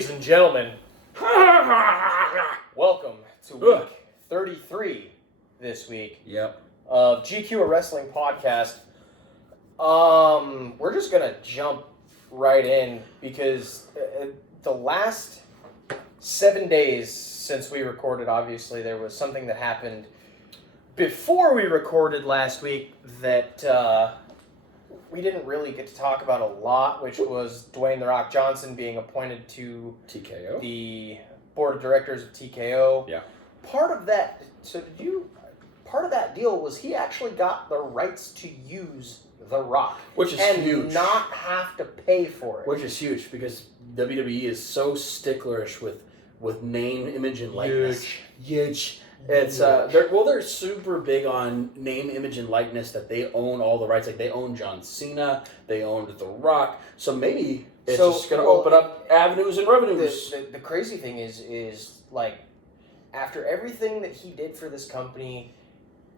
Ladies and gentlemen, welcome to week 33 this week of GQ, a wrestling podcast. We're just going to jump right in because the last 7 days since we recorded, obviously, there was something that happened before we recorded last week that we didn't really get to talk about a lot, which was Dwayne "The Rock" Johnson being appointed to TKO, the board of directors of TKO. Yeah. Part of that deal was he actually got the rights to use The Rock, which is and huge, not have to pay for it. Which is huge because WWE is so sticklerish with name, image, and likeness. Huge. It's they're super big on name, image, and likeness, that they own all the rights. Like they own John Cena, they owned The Rock. So maybe it's just going to open up avenues and revenues. The crazy thing is like, after everything that he did for this company,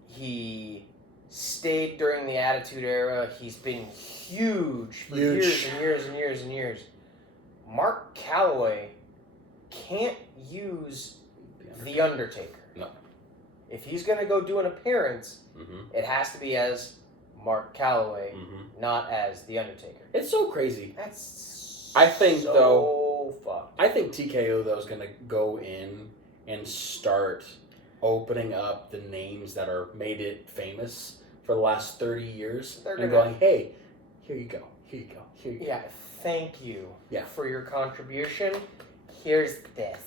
he stayed during the Attitude Era. He's been huge for years and years and years and years. Mark Calloway can't use The Undertaker. No. If he's going to go do an appearance, it has to be as Mark Calloway, not as The Undertaker. It's so crazy. That's I think fucked. I think TKO though is going to go in and start opening up the names that are made it famous for the last 30 years going, hey, here you go, here you go, here you go. Yeah, thank you Yeah. for your contribution. Here's this.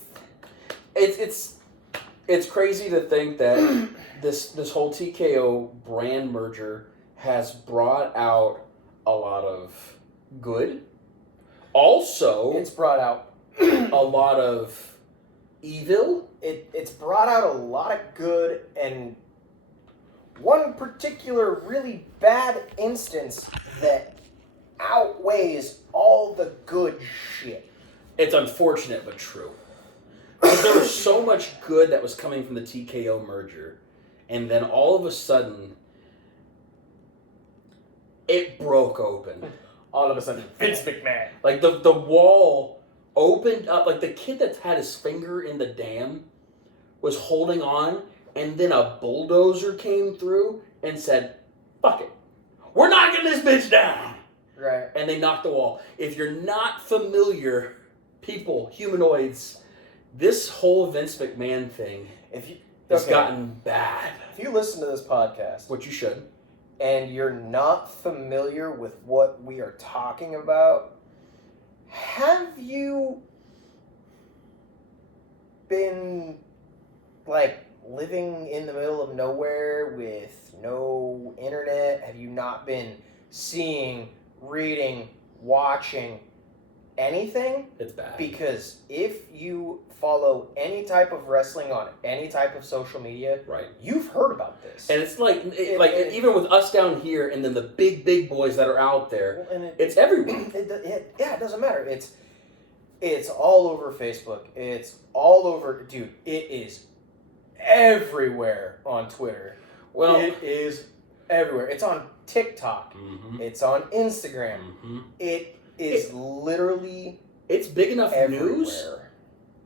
It's crazy to think that this whole TKO brand merger has brought out a lot of good. Also, It's brought out a lot of evil. It's brought out a lot of good, and one particular really bad instance that outweighs all the good shit. It's unfortunate but true. Because there was so much good that was coming from the TKO merger, and then all of a sudden, it broke open. All of a sudden, Vince McMahon. Like the wall opened up. Like the kid that had his finger in the dam was holding on, and then a bulldozer came through and said, "Fuck it, we're knocking this bitch down." Right. And they knocked the wall. If you're not familiar, people, humanoids, this whole Vince McMahon thing has gotten bad. If you listen to this podcast, Which you should, and you're not familiar with what we are talking about, have you been, like, living in the middle of nowhere with no internet? Have you not been seeing, reading, watching anything? it's bad. Because if you follow any type of wrestling on any type of social media, Right. you've heard about this. And it's even with us down here, and then the big boys that are out there, it's everywhere. It doesn't matter. It's all over Facebook. It's all over, dude. It is everywhere on Twitter. Well, it is everywhere. It's on TikTok. It's on Instagram. It is literally it's big enough everywhere. News.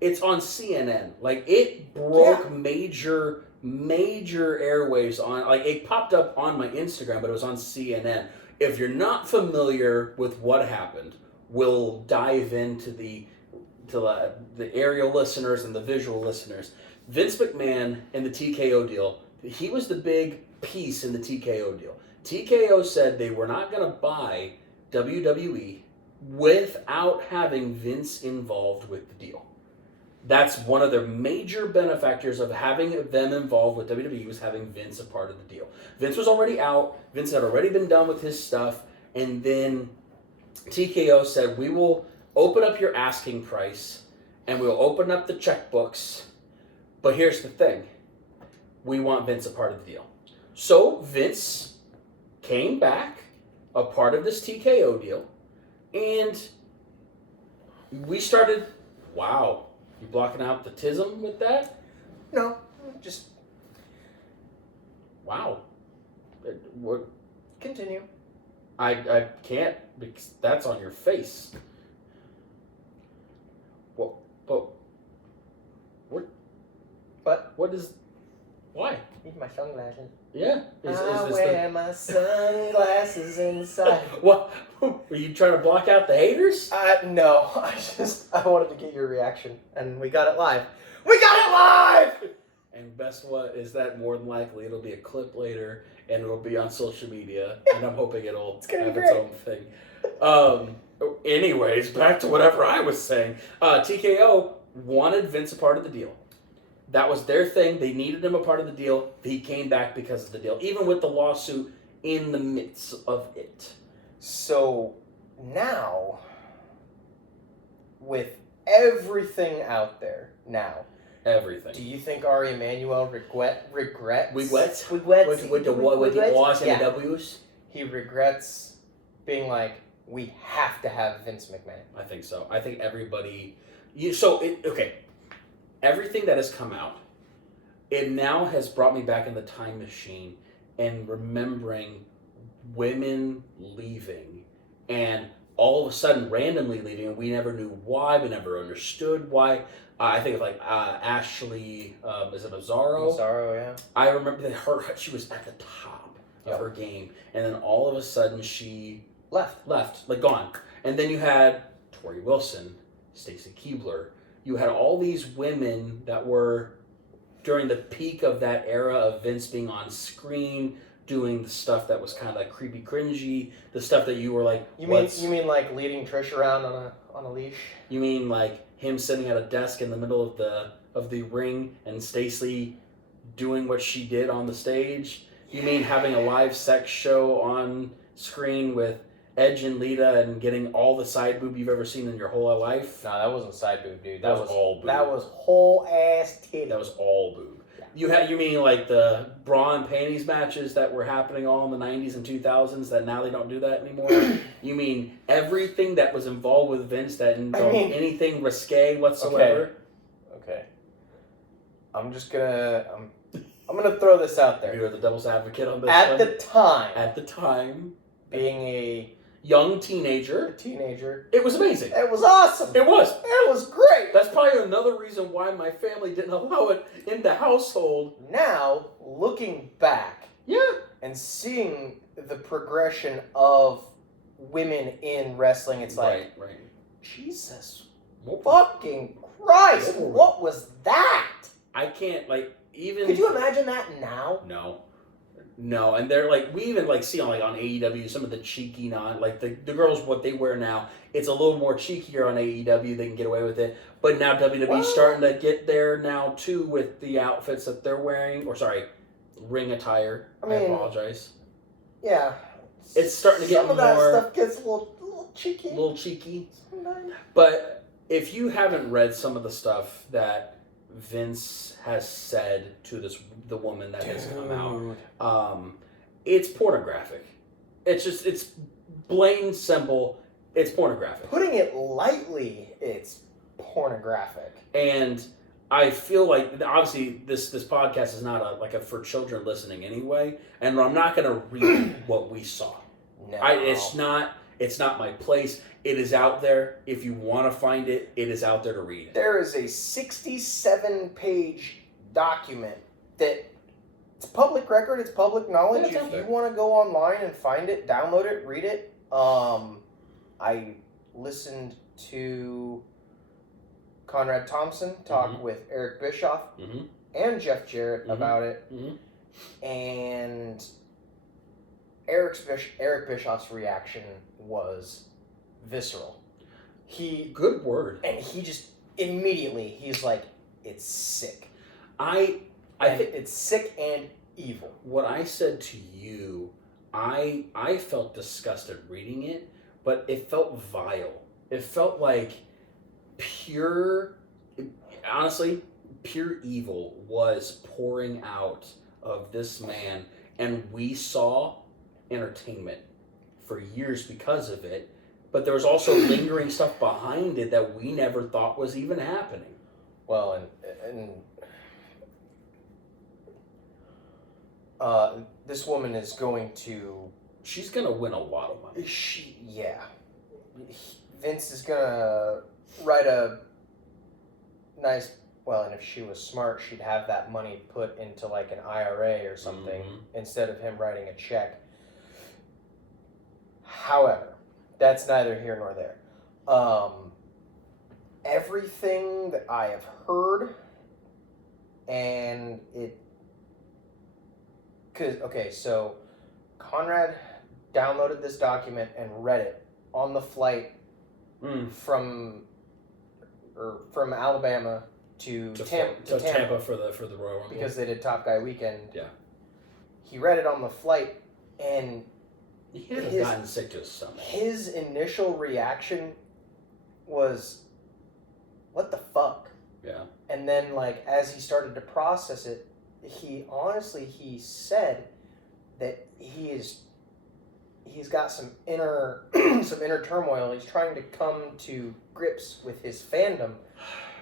It's on CNN. Like, it broke major airwaves on, like, it popped up on my Instagram, but it was on CNN. If you're not familiar with what happened, we'll dive into the aerial listeners and the visual listeners. Vince McMahon and the TKO deal, he was the big piece in the TKO deal. TKO said they were not going to buy WWE without having Vince involved with the deal. That's one of their major benefactors of having them involved with WWE, was having Vince a part of the deal. Vince was already out. Vince had already been done with his stuff. And then TKO said, we will open up your asking price and we'll open up the checkbooks. But here's the thing. We want Vince a part of the deal. So Vince came back a part of this TKO deal. And we started, wow. You blocking out the tism with that? No, just wow. Continue. I can't because that's on your face. Well, but what is why? Need my sunglasses. Yeah. I wear my sunglasses inside. What? Were you trying to block out the haters? No. I wanted to get your reaction, and we got it live. We got it live! And best what is that more than likely it'll be a clip later, and it'll be on social media, and I'm hoping it'll have its own thing. Anyways, back to whatever I was saying. TKO wanted Vince a part of the deal. That was their thing. They needed him a part of the deal. He came back because of the deal, even with the lawsuit in the midst of it. So now, with everything out there now, everything. do you think Ari Emanuel regrets? With the O's and the W's? He regrets being like, we have to have Vince McMahon. I think so. I think everybody... Everything that has come out, it now has brought me back in the time machine and remembering women leaving and all of a sudden randomly leaving, and we never knew why, we never understood why. I think of like Ashley, is it Mazzaro? Mazzaro, yeah. I remember that she was at the top of her game, and then all of a sudden she left, like gone. And then you had Tori Wilson, Stacy Keibler. You had all these women that were during the peak of that era of Vince being on screen, doing the stuff that was kind of creepy, cringy, the stuff that you were like, you mean like leading Trish around on a leash? You mean like him sitting at a desk in the middle of the ring and Stacy doing what she did on the stage? You mean having a live sex show on screen with Edge and Lita and getting all the side boob you've ever seen in your whole life? No, that wasn't side boob, dude. That was all boob. That was whole ass titty. That was all boob. Yeah. You mean like the bra and panties matches that were happening all in the 90s and 2000s that now they don't do that anymore? You mean everything that was involved with Vince that anything risque whatsoever? Okay. I'm gonna throw this out there. You're the devil's advocate on this At one. the time, being a young teenager, it was amazing. It was awesome. It was great. That's probably another reason why my family didn't allow it in the household. Now, looking back, and seeing the progression of women in wrestling, it's like, right. Jesus fucking Christ, what was that? I can't, even... Could you imagine that now? No, and they're we even see on AEW some of the cheeky the girls what they wear now. It's a little more cheekier on AEW. They can get away with it, but now WWE's starting to get there now too with the outfits that they're wearing. Ring attire. I apologize. Yeah, it's starting to get more. Some of that stuff gets a little cheeky. A little cheeky. But if you haven't read some of the stuff that Vince has said to the woman that has come out, it's pornographic. It's blatant, simple. It's pornographic. Putting it lightly, it's pornographic. And I feel like obviously this podcast is not a for children listening anyway, and I'm not going to read what we saw. No, it's not my place. It is out there. If you want to find it, it is out there to read. There is a 67-page document that it's public record. It's public knowledge. If you want to go online and find it, download it, read it. I listened to Conrad Thompson talk with Eric Bischoff and Jeff Jarrett about it, and Eric Bischoff's reaction was visceral. Good word. And he just immediately he's like, it's sick. I think it's sick and evil. What I said to you, I felt disgusted reading it, but it felt vile. It felt like pure evil was pouring out of this man, and we saw entertainment for years because of it, but there was also lingering stuff behind it that we never thought was even happening. Well, and this woman is going to... She's going to win a lot of money. Vince is going to write a nice. Well, and if she was smart, she'd have that money put into like an IRA or something instead of him writing a check. However, that's neither here nor there. Everything that I have heard, and so Conrad downloaded this document and read it on the flight from Alabama to Tampa for the Royal Rumble because they did Top Guy Weekend. Yeah, he read it on the flight, and he had gotten sick to his stomach. His initial reaction was, "What the fuck?" Yeah, and then like as he started to process it, he said that he's got some inner turmoil. He's trying to come to grips with his fandom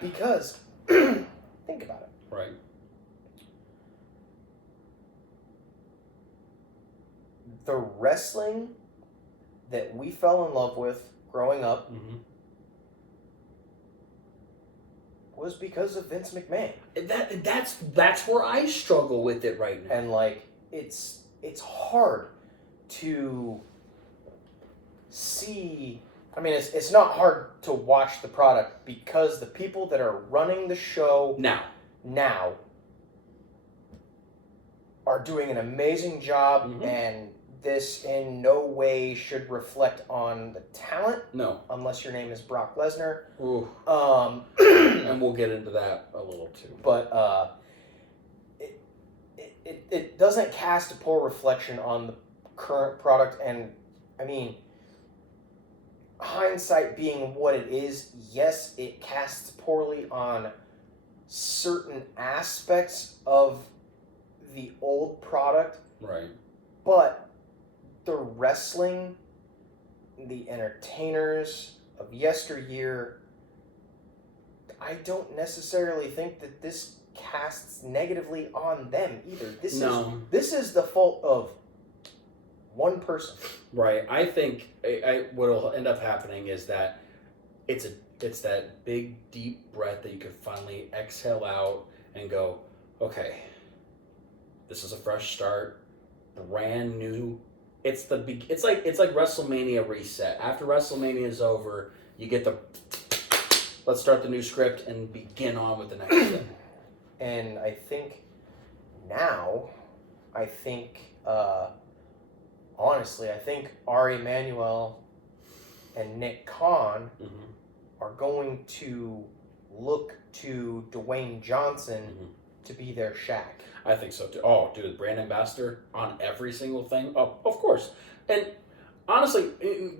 because think about it. Right. The wrestling that we fell in love with growing up was because of Vince McMahon. That's where I struggle with it right now. And like it's hard to see. I mean, it's not hard to watch the product because the people that are running the show now are doing an amazing job, and this in no way should reflect on the talent. No. Unless your name is Brock Lesnar. Ooh. And we'll get into that a little too. But it doesn't cast a poor reflection on the current product, and I mean, hindsight being what it is, yes, it casts poorly on certain aspects of the old product. Right. But the wrestling, the entertainers of yesteryear, I don't necessarily think that this casts negatively on them either. This is the fault of one person. Right. I think what'll end up happening is that it's that big deep breath that you can finally exhale out and go, okay, this is a fresh start, brand new. It's like WrestleMania reset. After WrestleMania is over, you get let's start the new script and begin on with the next thing. And I think now, honestly, I think Ari Emanuel and Nick Khan are going to look to Dwayne Johnson to be their Shaq. I think so too. Oh, dude, brand ambassador on every single thing. Oh, of course. And honestly,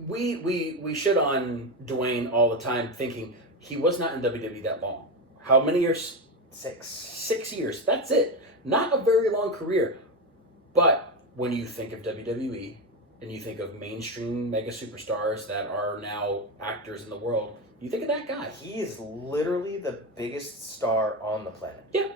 we shit on Dwayne all the time, thinking he was not in WWE that long. How many years? 6. 6 years. That's it. Not a very long career. But when you think of WWE and you think of mainstream mega superstars that are now actors in the world, you think of that guy. He is literally the biggest star on the planet. Yeah.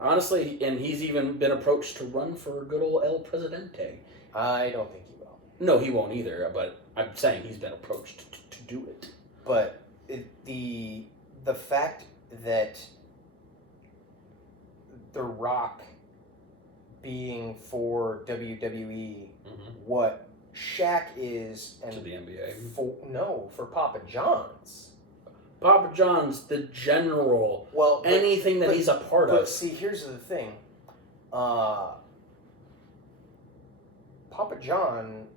Honestly, and he's even been approached to run for good old El Presidente. I don't think he will. No, he won't either, but I'm saying he's been approached to do it. But the fact that The Rock being for WWE what Shaq is and to the NBA. For Papa John's. Papa John's, the general, anything that he's a part of. But see, here's the thing. Papa John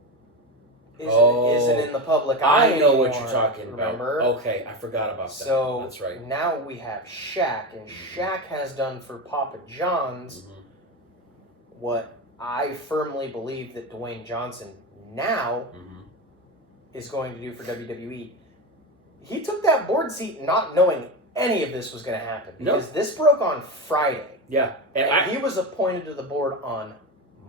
isn't in the public eye I know anymore, what you're talking remember? about. Okay, I forgot about that. So that's right. Now we have Shaq, and Shaq has done for Papa John's what I firmly believe that Dwayne Johnson now is going to do for WWE. He took that board seat not knowing any of this was going to happen because this broke on Friday. Yeah. And he was appointed to the board on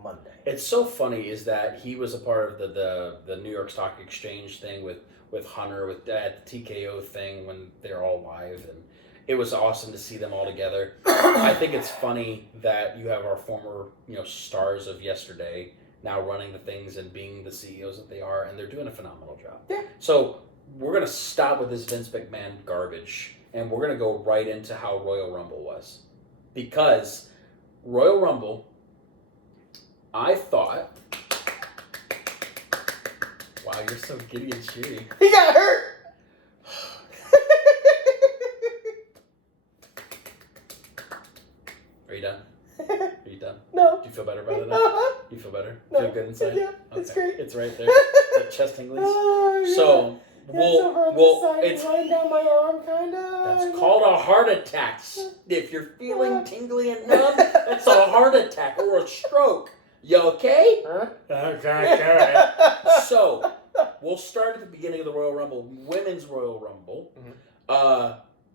Monday. It's so funny is that he was a part of the New York Stock Exchange thing with Hunter, with the TKO thing when they're all live, and it was awesome to see them all together. I think it's funny that you have our former stars of yesterday now running the things and being the CEOs that they are, and they're doing a phenomenal job. Yeah. So we're going to stop with this Vince McMahon garbage and we're going to go right into how Royal Rumble was. Because Royal Rumble, I thought... Wow, you're so giddy and cheery. He got hurt! Are you done? Are you done? No. Do you feel better about it now? Uh-huh. You feel better? No. Feel good inside? Yeah, it's great. It's right there. The chest tinglies. Oh, yeah. So, it's over on the side, it's running down my arm, kind of. that's called a heart attack. If you're feeling tingly and numb, that's a heart attack or a stroke. You okay? Huh? So, we'll start at the beginning of the Royal Rumble. Women's Royal Rumble,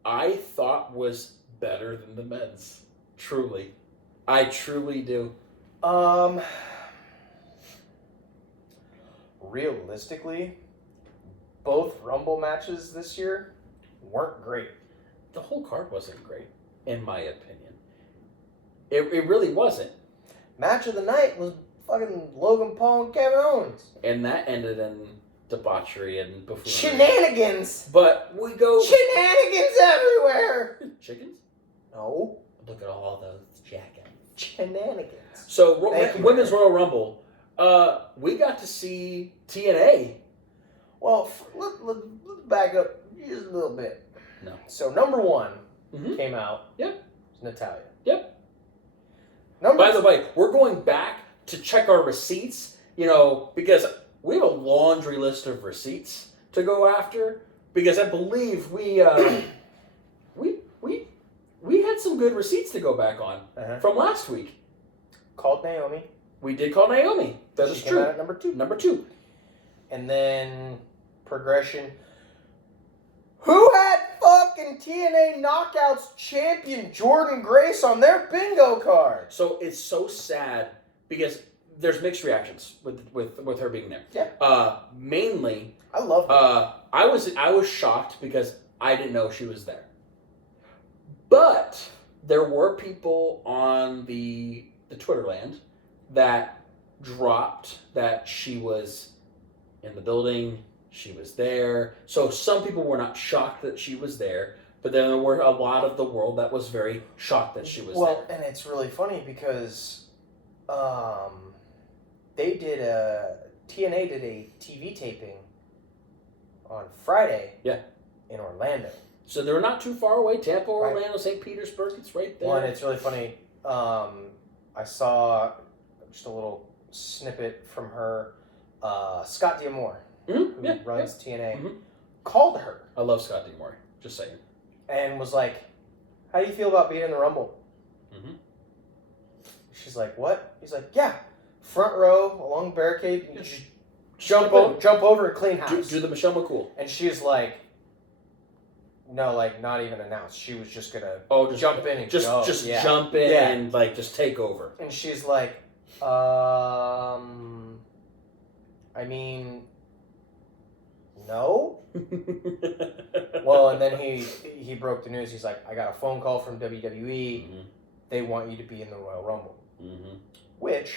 I thought was better than the men's. Truly. I truly do. Realistically, both Rumble matches this year weren't great. The whole card wasn't great, in my opinion. It really wasn't. Match of the night was fucking Logan Paul and Kevin Owens. And that ended in debauchery and buffoonery. Shenanigans! But we go... Shenanigans everywhere! Chickens? No. Look at all those jackets. Shenanigans. So, Women's man. Royal Rumble, we got to see TNA. Well, let's back up just a little bit. No. So, number one came out. Yep. It's Natalia. Yep. By the way, we're going back to check our receipts, because we have a laundry list of receipts to go after. Because I believe we had some good receipts to go back on from last week. Called Naomi. We did call Naomi. That is She true. came out at number two. Number 2. And then progression. Who had fucking TNA Knockouts champion Jordan Grace on their bingo card? So it's so sad because there's mixed reactions with her being there. Yeah. Mainly, I love her. I was shocked because I didn't know she was there. But there were people on the Twitter land that dropped that she was in the building, she was there. So some people were not shocked that she was there, but then there were a lot of the world that was very shocked that she was there. Well, and it's really funny because TNA did a TV taping on Friday in Orlando. So they're not too far away. Tampa, Right. Orlando, St. Petersburg, it's right there. Well, and it's really funny. I saw just a little snippet from her. Scott D'Amore, who runs TNA, called her. I love Scott D'Amore, just saying. And was like, how do you feel about being in the Rumble? Mm-hmm. She's like, what? He's like, yeah, front row, along the barricade, you just jump over and clean house. Do the Michelle McCool. And she's like, no, like, not even announced. She was just going to jump in and just go. Jump in and, like, just take over. And she's like, I mean, no. Well, and then he broke the news. He's like, I got a phone call from WWE. Mm-hmm. They want you to be in the Royal Rumble. Mm-hmm. Which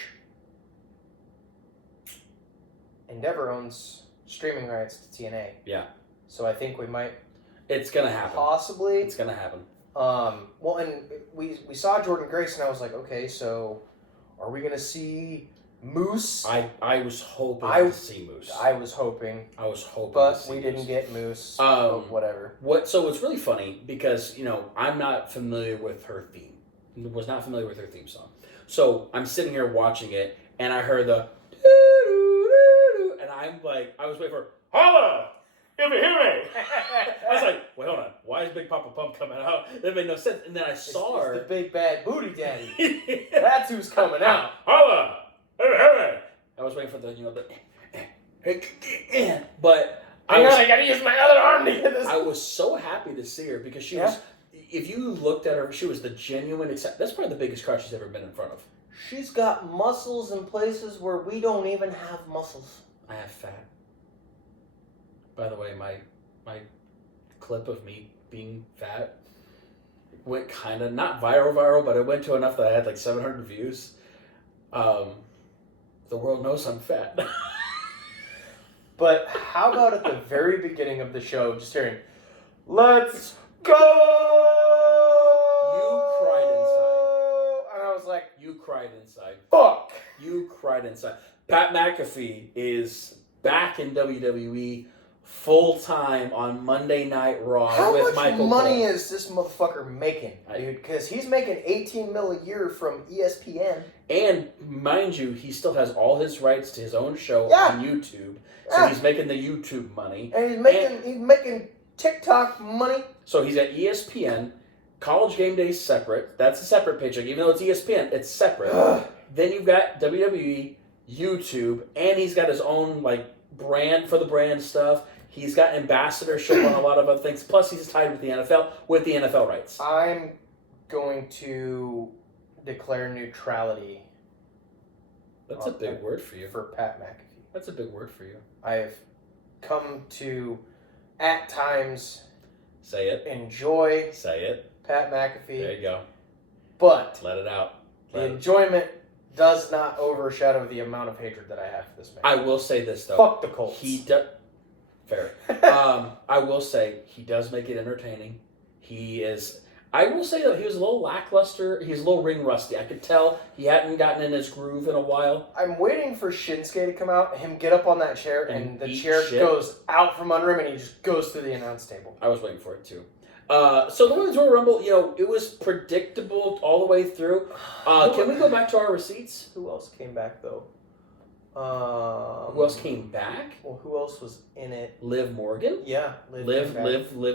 Endeavor owns streaming rights to TNA. Yeah. So I think we might. It's gonna happen. Possibly. It's gonna happen. Well, and we saw Jordan Grace, and I was like, okay, so are we gonna see Moose? I was hoping to see Moose. I was hoping. But we didn't get Moose. But whatever. So it's really funny because I'm not familiar with her theme. Was not familiar with her theme song. So I'm sitting here watching it, and I heard the doo-doo-doo-doo, and I'm like, I was waiting for holla. If you hear me, I was like, wait, hold on. Why is Big Papa Pump coming out? That made no sense. And then I saw her. It's the big bad booty daddy. That's who's coming out. Holla! Hey! I was waiting for the, but I gotta use my other arm to get this. I was so happy to see her because she was. If you looked at her, she was the genuine. That's probably the biggest crowd she's ever been in front of. She's got muscles in places where we don't even have muscles. I have fat. By the way, my clip of me being fat went kind of not viral, but it went to enough that I had like 700 views. The world knows I'm fat. But how about at the very beginning of the show, just hearing, let's You cried inside. And I was like, You cried inside. fuck. You cried inside. Pat McAfee is back in WWE full-time on Monday Night Raw How with much Michael money Cole. is this motherfucker making, dude? Because he's making $18 million a year from ESPN. And mind you, he still has all his rights to his own show Yeah. on YouTube. So Yeah. he's making the YouTube money. And he's making TikTok money. So he's at ESPN. College Game Day is separate. That's a separate paycheck. Even though it's ESPN, it's separate. Then you've got WWE, YouTube, and he's got his own like brand for the brand stuff. He's got ambassadorship on a lot of other things. Plus, he's tied with the NFL rights. I'm going to declare neutrality. That's a big word for you. For Pat McAfee. That's a big word for you. I've come to, at times, Say it. enjoy Say it. Pat McAfee. There you go. But Let it out. the enjoyment does not overshadow the amount of hatred that I have for this man. I will say this though. Fuck the Colts. He does. Fair. I will say he does make it entertaining. He is. I will say that he was a little lackluster. He's a little ring rusty. I could tell he hadn't gotten in his groove in a while. I'm waiting for Shinsuke to come out, him get up on that chair, and the eat chair shit. goes out from under him, and he just goes through the announce table. I was waiting for it too. So the Women's Royal Rumble, it was predictable all the way through. Can we go back to our receipts? Who else came back, though? Who else came back? Well, who else was in it? Liv Morgan. Yeah, Liv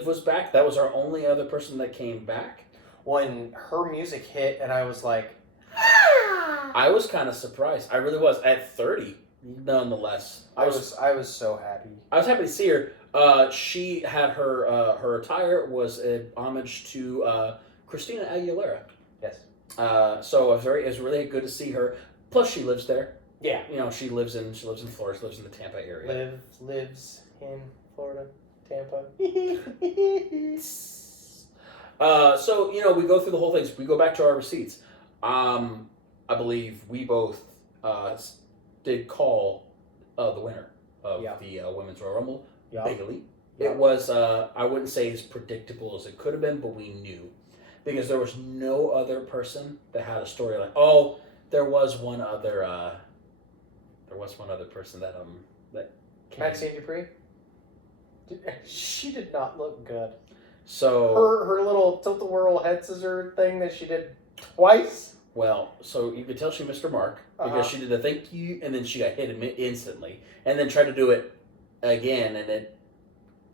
was back. That was our only other person that came back. When her music hit, and I was like, I was kind of surprised. I really was. At 30, nonetheless. I was so happy. I was happy to see her. She had her attire was an homage to Christina Aguilera. Yes. So it was really good to see her. Plus, she lives there. Yeah. She lives in Florida. She lives in the Tampa area. Lives in Florida, Tampa. So we go through the whole thing. We go back to our receipts. I believe we both did call the winner of the Women's Royal Rumble, Bayley. It was I wouldn't say as predictable as it could have been, but we knew because there was no other person that had a storyline. Oh, there was one other person that came. Maxine Dupree. She did not look good. So her little tilt-a-whirl head scissor thing that she did twice. Well, so you could tell she missed her mark because she did a thank you, and then she got hit instantly, and then tried to do it again, and it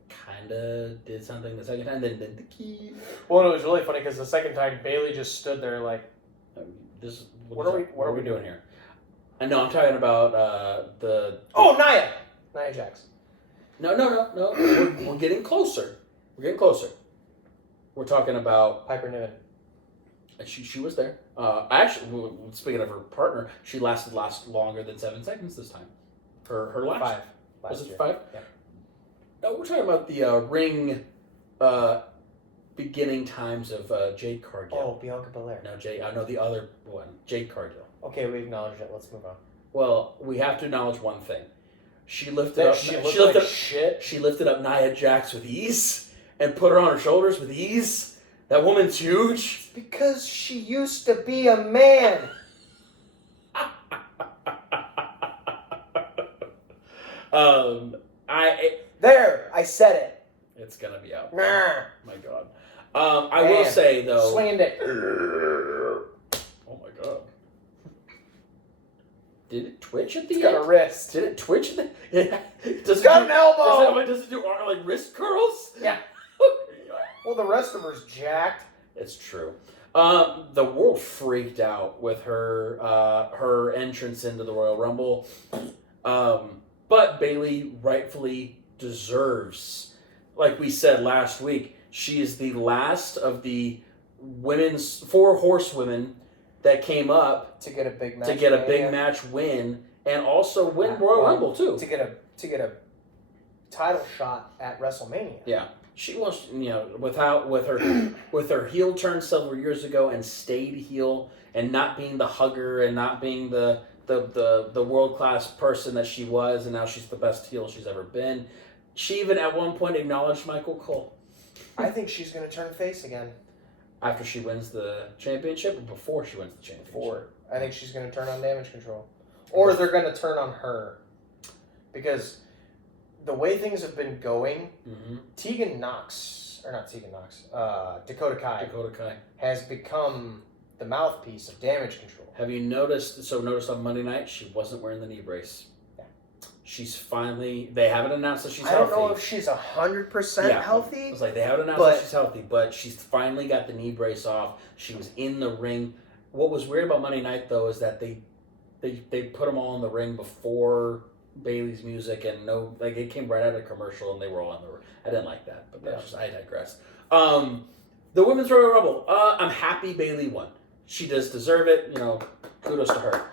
kind of did something the second time, then did the key. Well, it was really funny because the second time Bayley just stood there like, What are we doing here? I know I'm talking about Nia Jax. No. We're getting closer. We're talking about Piper Niven. She was there. Actually, speaking of her partner, she lasted longer than 7 seconds this time. Her last 5. Was it 5? Yeah. No, we're talking about the ring beginning times of Jade Cargill. Oh, Bianca Belair. No, I know the other one, Jade Cargill. Okay, we acknowledged it. Let's move on. Well, we have to acknowledge one thing. She lifted up Nia Jax with ease and put her on her shoulders with ease. That woman's huge. Because she used to be a man. I said it. It's gonna be out. Nah. My God. I will say though. Swinging dick. Oh my God. Did it twitch at the end? It's got a wrist. Did it twitch at the end? It's got an elbow. Does it do like wrist curls? Yeah. Well, the rest of her's jacked. It's true. The world freaked out with her entrance into the Royal Rumble. But Bayley rightfully deserves, like we said last week, she is the last of the women's 4 horsewomen that came up to get a big match win and also win Royal Rumble too. To get a title shot at WrestleMania. Yeah. She wants, with her heel turn several years ago and stayed heel and not being the hugger and not being the world class person that she was, and now she's the best heel she's ever been. She even at one point acknowledged Michael Cole. I think she's going to turn face again. After she wins the championship or before she wins the championship? Before. I think she's going to turn on Damage Control. Or they're going to turn on her. Because the way things have been going, Dakota Kai has become the mouthpiece of Damage Control. Have you noticed on Monday night, she wasn't wearing the knee brace. Yeah. She's finally, they haven't announced that she's healthy. I don't know if she's 100% healthy. It's like they haven't announced that she's healthy, but she's finally got the knee brace off. She was in the ring. What was weird about Monday night, though, is that they put them all in the ring before Bayley's music, and it came right out of the commercial, and they were all in the ring. I didn't like that, but that's I digress. The Women's Royal Rumble. I'm happy Bayley won. She does deserve it. Kudos to her.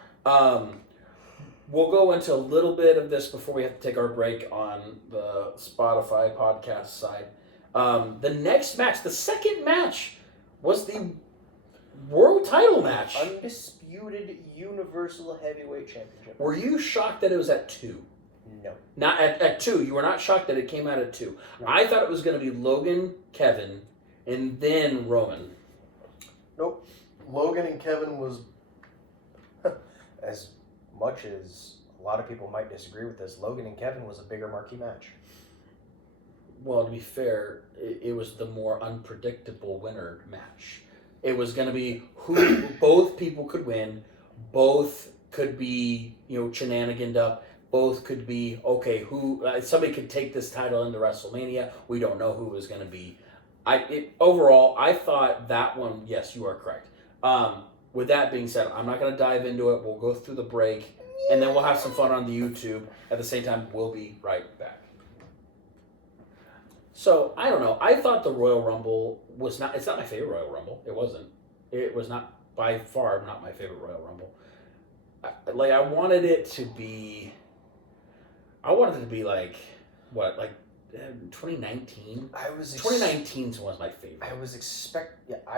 We'll go into a little bit of this before we have to take our break on the Spotify podcast side. The next match, the second match, was the world title match. Undisputed Universal Heavyweight Championship. Were you shocked that it was at 2? No. Not at 2. You were not shocked that it came out at 2. No. I thought it was going to be Logan, Kevin, and then Roman. Nope. Logan and Kevin was, as much as a lot of people might disagree with this, Logan and Kevin was a bigger marquee match. Well, to be fair, it was the more unpredictable winner match. It was going to be who both people could win, both could be, shenaniganed up, both could be, okay, somebody could take this title into WrestleMania. We don't know who it was going to be. Overall, I thought that one, yes, you are correct. With that being said, I'm not going to dive into it. We'll go through the break, and then we'll have some fun on the YouTube. At the same time, we'll be right back. So, I don't know. I thought the Royal Rumble was not... It's not my favorite Royal Rumble. It wasn't. It was not, by far, not my favorite Royal Rumble. I wanted it to be... I wanted it to be like... What? Like 2019? 2019 was my favorite. I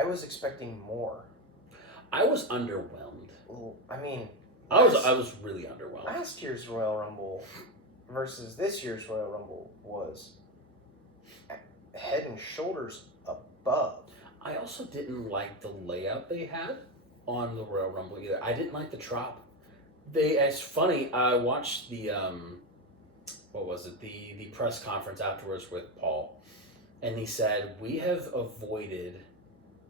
was expecting more. I was underwhelmed. Well, I mean... I was really underwhelmed. Last year's Royal Rumble versus this year's Royal Rumble was... head and shoulders above. I also didn't like the layout they had on the Royal Rumble either. I didn't like the drop. It's funny, I watched the the press conference afterwards with Paul, and he said, we have avoided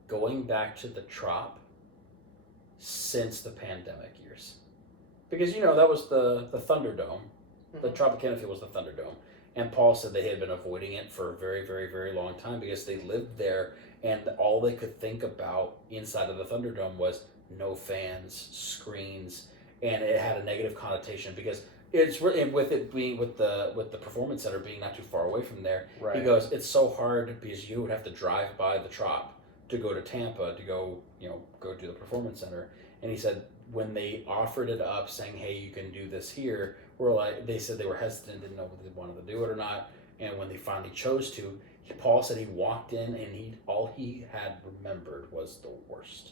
going back to the trop since the pandemic years. Because, that was the Thunderdome. Mm-hmm. The Tropicana Field was the Thunderdome. And Paul said they had been avoiding it for a very, very, very long time because they lived there, and all they could think about inside of the Thunderdome was no fans, screens, and it had a negative connotation because it's really, with it being with the Performance Center being not too far away from there. Right. He goes, it's so hard because you would have to drive by the Trop to go to Tampa to go do the Performance Center. And he said when they offered it up, saying, "Hey, you can do this here," they said they were hesitant, didn't know whether they wanted to do it or not. And when they finally chose to, Paul said he walked in and all he had remembered was the worst.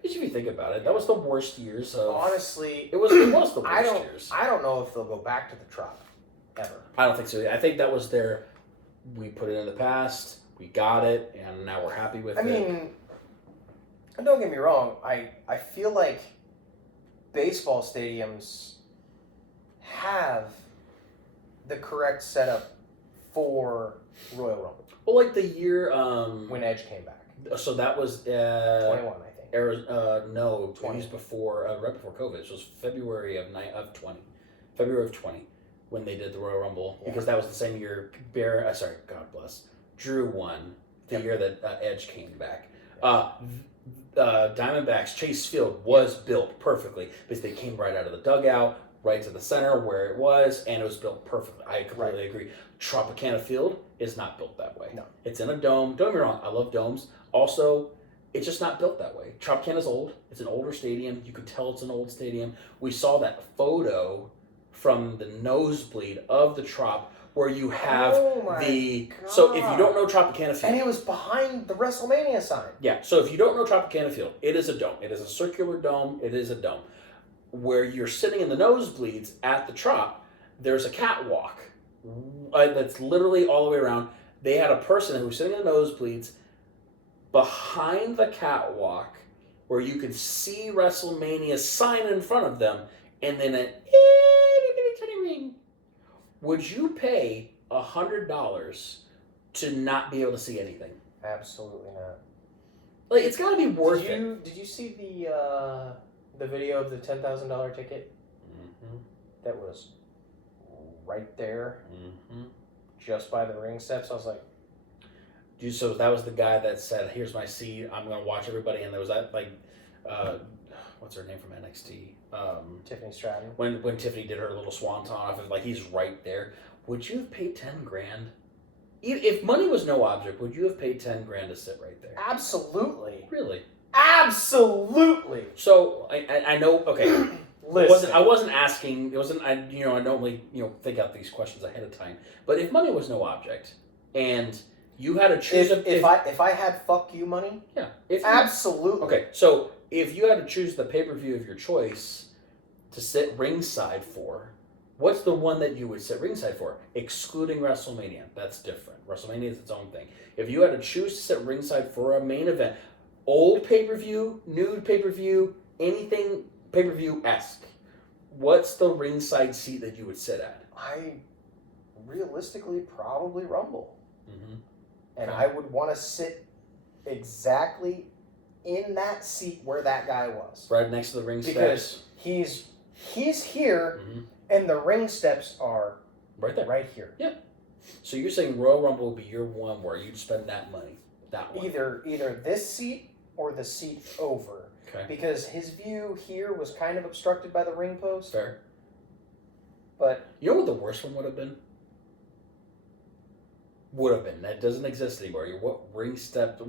Because if you think about it, that was the worst years of... Honestly... It was the worst years. I don't know if they'll go back to the Trop, ever. I don't think so. I think that was we put it in the past, we got it, and now we're happy with it. I mean, don't get me wrong, I feel like baseball stadiums have the correct setup for Royal Rumble. Well, like the year... when Edge came back. So that was... 21, I think. No, 20 years before, right before COVID. So it was February of 20. February of 20 when they did the Royal Rumble. Yeah. Because that was the same year God bless, Drew won the year that Edge came back. Diamondbacks Chase Field was built perfectly because they came right out of the dugout, right to the center where it was, and it was built perfectly. I completely agree. Tropicana Field is not built that way. No. It's in a dome. Don't get me wrong, I love domes. Also, it's just not built that way. Tropicana's old. It's an older stadium. You could tell it's an old stadium. We saw that photo from the nosebleed of the Trop where you have God. So if you don't know Tropicana Field... And it was behind the WrestleMania sign. Yeah, so if you don't know Tropicana Field, it is a dome. It is a circular dome. It is a dome. Where you're sitting in the nosebleeds at the Trop, there's a catwalk that's literally all the way around. they had a person who was sitting in the nosebleeds behind the catwalk where you could see WrestleMania's sign in front of them, and then an itty-bitty ring. Would you pay $100 to not be able to see anything? Absolutely not. Like, it's got to be worth it. Did you see the video of the $10,000 ticket? Mm-hmm. That was right there, Mm-hmm. just by the ring steps. I was like, So that was the guy that said, "Here's my seat. I'm going to watch everybody." And there was that, like, what's her name from NXT? Tiffany Stratton. When Tiffany did her little swanton off of, like, he's right there. Would you have paid $10,000? If money was no object, would you have paid $10,000 to sit right there? Absolutely. Really? Absolutely. So I know. Okay. Listen. I wasn't asking. It wasn't. I normally think out these questions ahead of time. But if money was no object, and you had to choose, if I had fuck you money, yeah, absolutely. Okay, so if you had to choose the pay-per-view of your choice to sit ringside for, what's the one that you would sit ringside for, excluding WrestleMania? That's different. WrestleMania is its own thing. If you had to choose to sit ringside for a main event, old pay-per-view, new pay-per-view, anything pay-per-view-esque, what's the ringside seat that you would sit at? I realistically probably Rumble. Mm-hmm. And I would want to sit exactly in that seat where that guy was. Right next to the ring because steps. he's here, Mm-hmm. and the ring steps are right there. Right here. Yeah. So you're saying Royal Rumble would be your one where you'd spend that money. That one. Either this seat or the seat over. Okay. Because his view here was kind of obstructed by the ring post. Fair. But you know what the worst one would have been? Would have been. That doesn't exist anymore. What ringside seat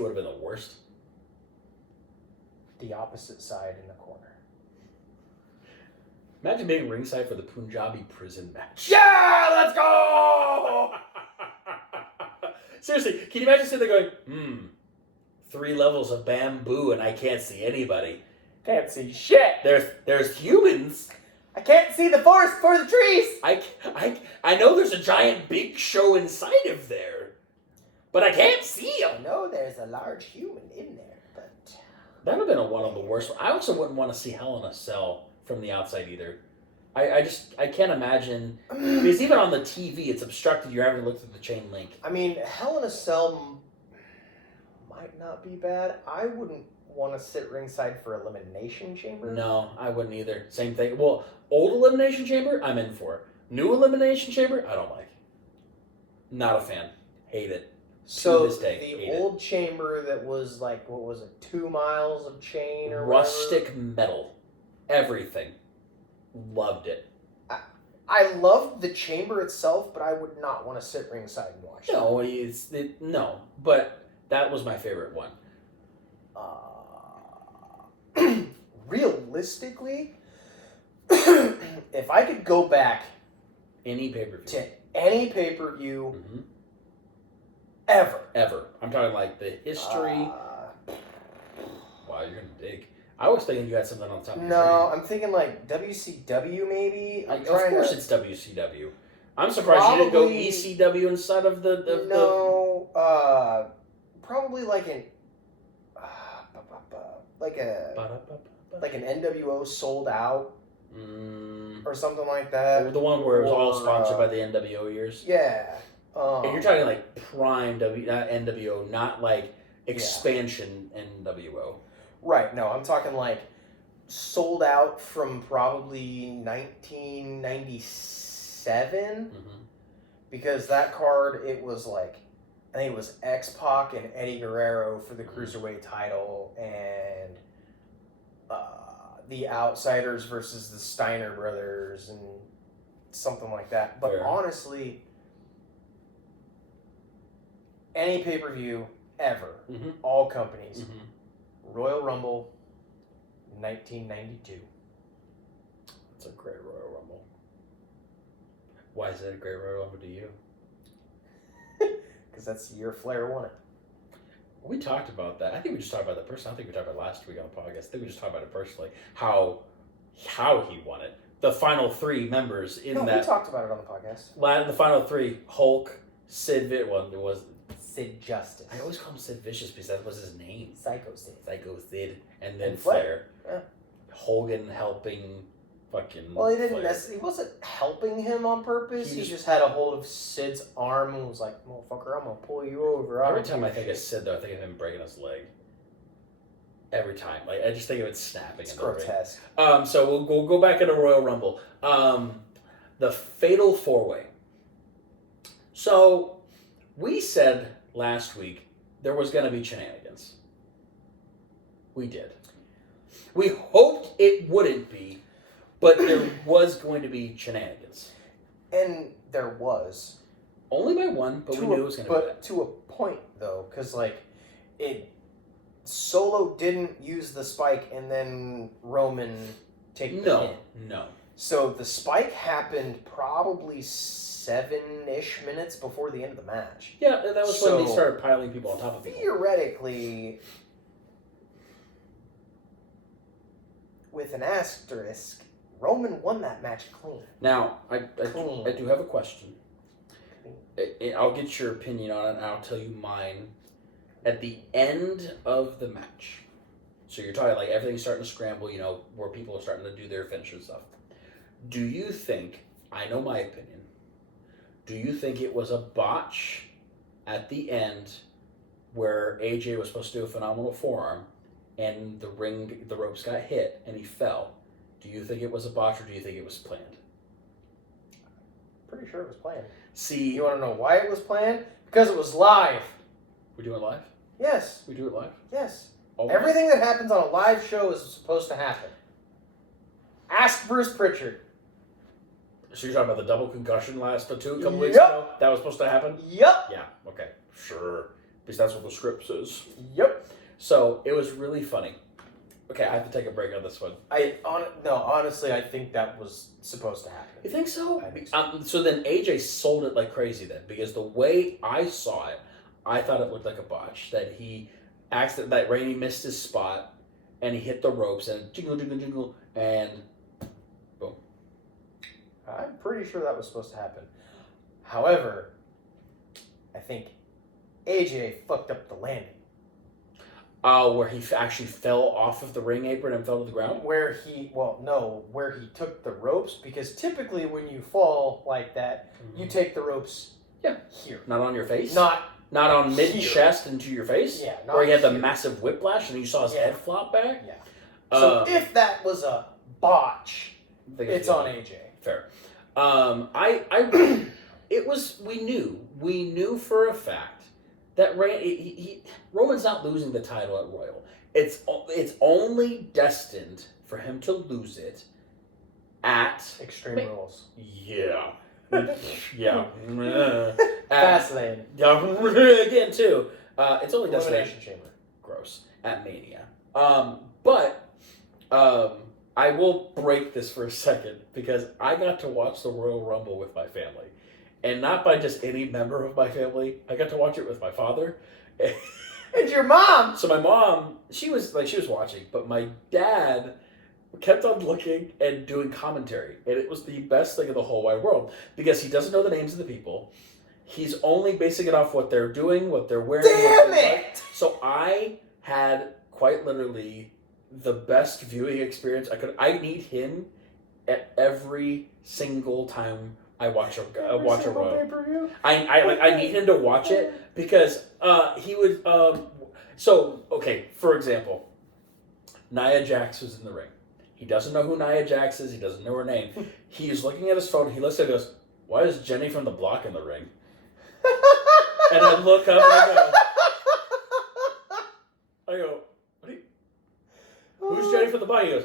would have been the worst? The opposite side in the corner. Imagine being ringside for the Punjabi prison match. Yeah, let's go! Seriously, can you imagine sitting there going, 3 levels of bamboo and I can't see anybody. Can't see shit. There's humans. I can't see the forest for the trees. I know there's a giant big show inside of there, but I can't see I them. know there's a large human in there, but That would have been one of the worst. I also wouldn't want to see Hell in a Cell from the outside either. I can't imagine, because even on the TV it's obstructed. You're having to look through the chain link. I mean, Hell in a Cell might not be bad. I wouldn't want to sit ringside for Elimination Chamber. No, I wouldn't either. Same thing. Well, old Elimination Chamber, I'm in for. New Elimination Chamber, I don't like. Not a fan. Hate it. So to this day, the old chamber that was like, what was it, 2 miles of chain or rustic whatever? metal. Everything. Loved it. I loved the chamber itself, but I would not want to sit ringside and watch it. No, but that was my favorite one. Realistically, if I could go back Any pay-per-view. to any pay-per-view Mm-hmm. ever. I'm talking like the history. Wow, you're going to dig. I was thinking you had something on top of your No, I'm thinking like WCW maybe. Of course it's WCW. I'm surprised you didn't go ECW instead of the... No, probably like an... like an NWO Sold Out or something like that. The one where it was all sponsored by the NWO years. Yeah. And you're talking like prime NWO, not like expansion NWO. Right. No, I'm talking like Sold Out from probably 1997 because that card, it was like, I think it was X-Pac and Eddie Guerrero for the Cruiserweight title and the Outsiders versus the Steiner Brothers and something like that. But honestly, any pay-per-view ever, all companies, Royal Rumble, 1992. It's a great Royal Rumble. Why is it a great Royal Rumble to you? Because that's the year Flair won it. We talked about that. I think we just talked about that personally. I think we talked about it last week on the podcast. I think we just talked about it personally. How he won it. The final 3 members in that. We talked about it on the podcast. The final 3, Hulk, It was Sid Justice. I always call him Sid Vicious because that was his name. Psycho Sid. Psycho Sid, and then And Flair. Flair. Yeah. Hogan helping fucking. Well, he didn't. Flair. He wasn't helping him on purpose. He He just- just had a hold of Sid's arm and was like, "Motherfucker, I'm gonna pull you over." Every time I think of Sid, though, I think of him breaking his leg. Every time, like I just think of it snapping. It's in the ring. grotesque. So we'll go back into Royal Rumble. The Fatal 4-Way. So we said last week there was going to be shenanigans. We did. We hoped it wouldn't be, but there was going to be shenanigans. And there was. Only by one, but we knew it was going to be But to a point, though, because, like, Solo didn't use the spike and then Roman take the hit. No. So the spike happened probably 7-ish minutes before the end of the match. Yeah, that was when they So, started piling people on top of people. Theoretically, with an asterisk, Roman won that match clean. Now, I Clean. I do have a question. I'll get your opinion on it, and I'll tell you mine. At the end of the match, so you're talking like everything's starting to scramble, you know, where people are starting to do their finisher stuff. Do you think, I know my opinion, do you think it was a botch at the end where AJ was supposed to do a phenomenal forearm and the ropes got hit and he fell? Do you think it was a botch or do you think it was planned? Pretty sure it was planned. See, You want to know why it was planned? Because it was live. we do it live? Yes. We do it live? Yes. Oh, Everything that happens on a live show is supposed to happen. Ask Bruce Pritchard. So you're talking about the double concussion a couple weeks Yep. ago? That was supposed to happen? Yep. Yeah, okay, sure. Because that's what the script says. Yep. So it was really funny. Okay, I have to take a break on this one. Honestly, I think that was supposed to happen. You think so? I think so. So then AJ sold it like crazy then, because the way I saw it, I thought it looked like a botch. That Randy missed his spot, and he hit the ropes, and jingle, jingle, jingle, and boom. I'm pretty sure that was supposed to happen. However, I think AJ fucked up the landing. Where he actually fell off of the ring apron and fell to the ground? Where he took the ropes, because typically when you fall like that, you take the ropes here. Not on your face? Not on here. mid-chest into your face? Yeah, not where he had the here. massive whiplash and you saw his head flop back? Yeah. So if that was a botch, it's on AJ. Fair. We knew for a fact that Roman's not losing the title at Royal. It's only destined for him to lose it at Extreme Rules. Yeah. Yeah. Fastlane. Again too. It's only destined Elimination Chamber. gross at Mania. But I will break this for a second because I got to watch the Royal Rumble with my family. And not by just any member of my family. I got to watch it with my father. And your mom! So my mom, she was watching, but my dad kept on looking and doing commentary. And it was the best thing in the whole wide world. Because he doesn't know the names of the people. He's only basing it off what they're doing, what they're wearing. Damn it! So I had quite literally the best viewing experience I could. I need him at every single time I watch a Royal. pay-per-view? I need him to watch it because he would. So okay, for example, Nia Jax was in the ring. He doesn't know who Nia Jax is. He doesn't know her name. He's looking at his phone. He looks at it and goes, "Why is Jenny from the Block in the ring?" And I look up and I go, "What? Who's Jenny from the Block?" He goes,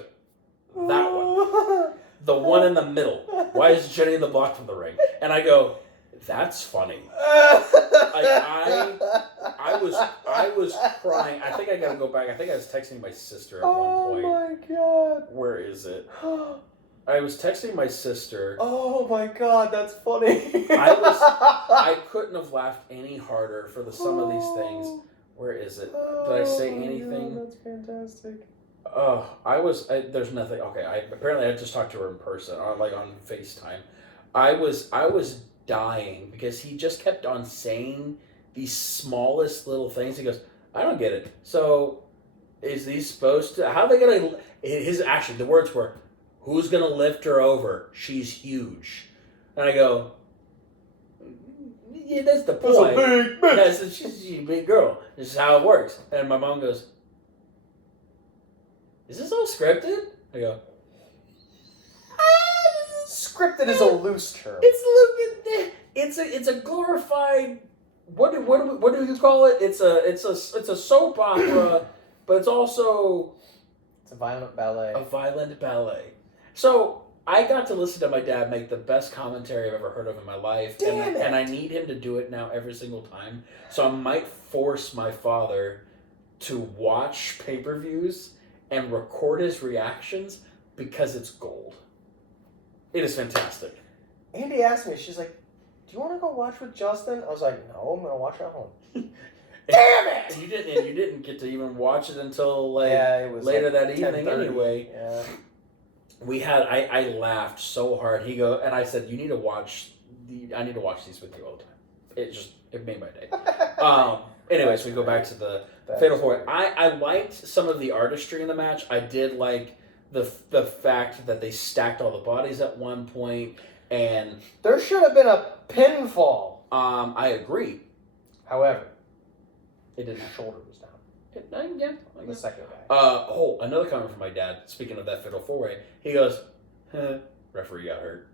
"That one, the one in the middle. Why is Jenny in the Block from the ring?" And I go, "That's funny." I was crying. I think I gotta go back. I think I was texting my sister at one point. Oh my god. Where is it? I was texting my sister. Oh my god, that's funny. I couldn't have laughed any harder for some of these things. Where is it? Did I say anything? God, that's fantastic. There's nothing. Okay, apparently I just talked to her in person, on FaceTime. I was dying because he just kept on saying these smallest little things. He goes, I don't get it. So is he supposed to? How are they gonna? The words were, "Who's gonna lift her over? She's huge." And I go, yeah, that's the point. That's a big bitch. Yeah, she's a big girl. This is how it works. And my mom goes, is this all scripted? I go, Scripted is a loose term. it's a glorified. What do you call it? It's a soap opera, but it's also It's a violent ballet. a violent ballet. So I got to listen to my dad make the best commentary I've ever heard of in my life, and I need him to do it now every single time. So I might force my father to watch pay-per-views and record his reactions because it's gold. It is fantastic. Andy asked me, she's like, do you want to go watch with Justin? I was like, no, I'm going to watch at home. Damn it! And you didn't get to even watch it until it was later like that evening 10:30. anyway. Yeah. I laughed so hard. And I said, I need to watch these with you all the time. It made my day. Anyways, we go back to the Fatal 4. I liked some of the artistry in the match. I did like the fact that they stacked all the bodies at one point, and there should have been a pinfall. I agree. However, it didn't. his shoulder was down. Yeah. The second guy. Another comment from my dad. Speaking of that Fatal 4-way, he goes, referee got hurt.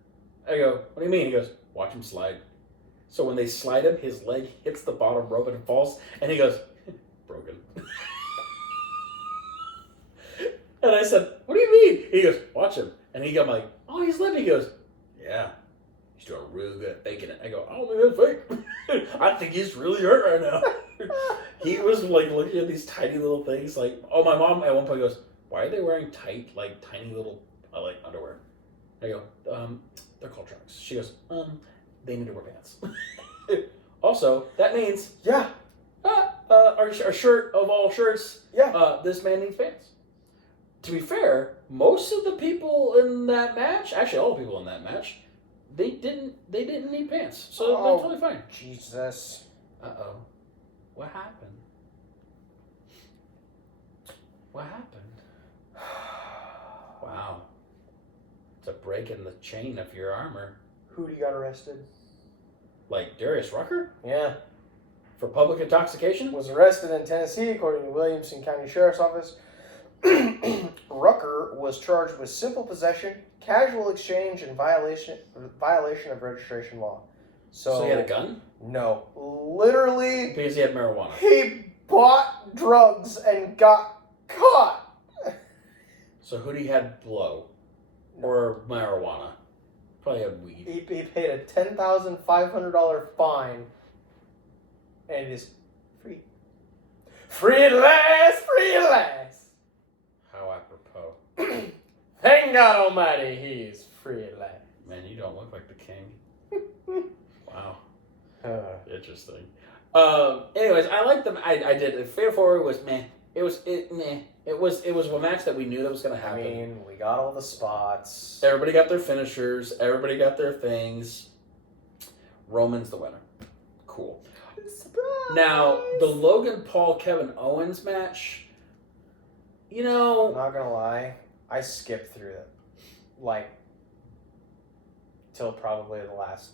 I go, what do you mean? He goes, watch him slide. So when they slide him, his leg hits the bottom rope and falls, and he goes, broken. And I said, what do you mean? He goes, watch him. And I'm like, oh, he's limping. He goes, yeah, he's doing really good at faking it. I go, I don't think that's fake. I think he's really hurt right now. He was like looking at these tiny little things. Like, oh, my mom at one point goes, why are they wearing tight, like tiny little underwear? I go, they're called trunks. She goes, they need to wear pants. Also, that means, our shirt of all shirts, this man needs pants. To be fair, most of the people in that match, actually all the people in that match, they didn't need pants. So they're totally fine. Jesus. Uh-oh. What happened? What happened? Wow. It's a break in the chain of your armor. Who got arrested? Like Darius Rucker? Yeah. For public intoxication? Was arrested in Tennessee, according to Williamson County Sheriff's Office. Rucker was charged with simple possession, casual exchange, and violation of registration law. So he had a gun? No. Literally, Because he had marijuana. he bought drugs and got caught. So who did he had blow? Or marijuana? Probably had weed. He paid a $10,500 fine, and it is free. Free at last, free at last. How apropos. Thank God Almighty, he is free at last. Man, you don't look like the king. Wow. Interesting. Anyways, I liked them. I did. Fatal 4 was meh. It was meh. It was a match that we knew that was going to happen. I mean, we got all the spots. Everybody got their finishers. Everybody got their things. Roman's the winner. Cool. Surprise! Now, the Logan Paul Kevin Owens match, I'm not gonna lie, I skipped through it, till probably the last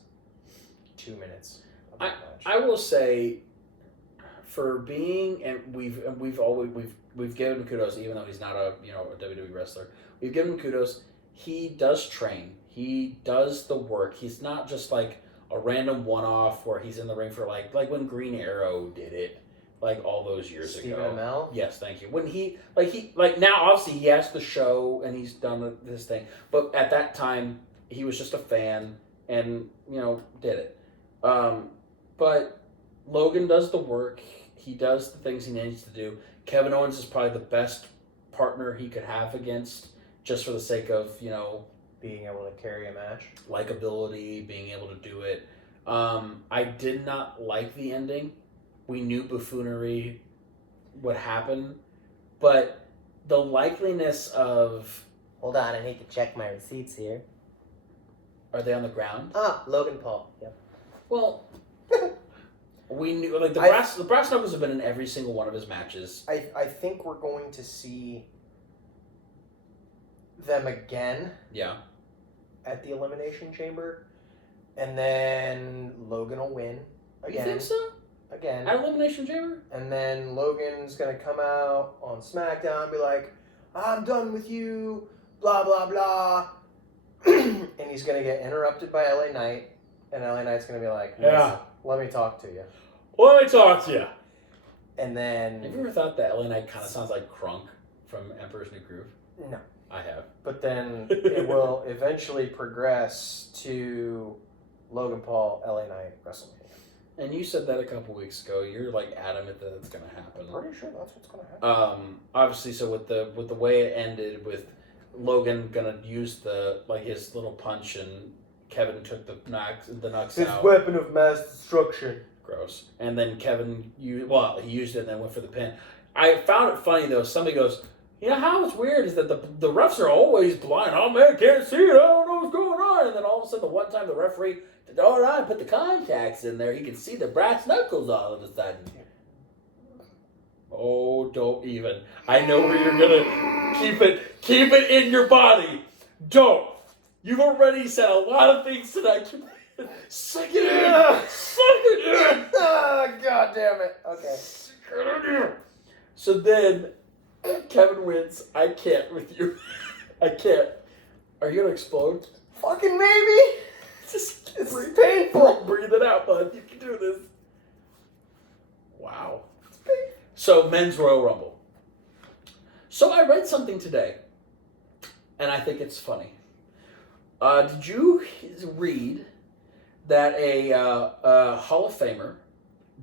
2 minutes of that match. I will say, for being, and we've given him kudos, even though he's not a WWE wrestler. We've given him kudos. He does train. He does the work. He's not just like a random one-off where he's in the ring for like when Green Arrow did it, like all those years Stephen ago. Amell? Yes, thank you. When he now obviously he has the show and he's done this thing, but at that time he was just a fan and did it. But Logan does the work. He does the things he needs to do. Kevin Owens is probably the best partner he could have against, just for the sake of Being able to carry a match. likability, being able to do it. I did not like the ending. We knew buffoonery would happen, but the likeliness of... Hold on, I need to check my receipts here. Are they on the ground? Ah, Logan Paul. Yep. Well, we knew like the brass knuckles have been in every single one of his matches. I think we're going to see them again. Yeah. At the Elimination Chamber, and then Logan will win again. You think so? Again. At Elimination Chamber? And then Logan's gonna come out on SmackDown and be like, "I'm done with you," blah blah blah, and he's gonna get interrupted by LA Knight, and LA Knight's gonna be like, "Yeah, let me talk to you." Let me talk to you. And then, have you ever thought that LA Knight kind of sounds like Krunk from Emperor's New Groove? No. I have. But then it will eventually progress to Logan Paul, LA Knight, WrestleMania. And you said that a couple weeks ago. You're like adamant that it's going to happen. I'm pretty sure that's what's going to happen. Obviously, so with the way it ended, with Logan gonna use his little punch, and Kevin took the knocks His out. weapon of mass destruction. Gross. And then Kevin he used it and then went for the pin. I found it funny though. Somebody goes, "You know how it's weird is that the refs are always blind. Oh man, can't see it. I don't know what's going on." And then all of a sudden, the one time the referee, all right, put the contacts in there, he can see the brass knuckles all of a sudden. Oh, don't even. I know where you're gonna keep it. Keep it in your body. Don't. You've already said a lot of things tonight. Suck it in. Suck it in. God damn it. Okay. Suck it in. So then, Kevin wins. I can't with you. I can't. Are you gonna explode? Fucking maybe. Just It's painful. Breathe it out, bud. You can do this. Wow. So, Men's Royal Rumble. So, I read something today, and I think it's funny. Did you read that a Hall of Famer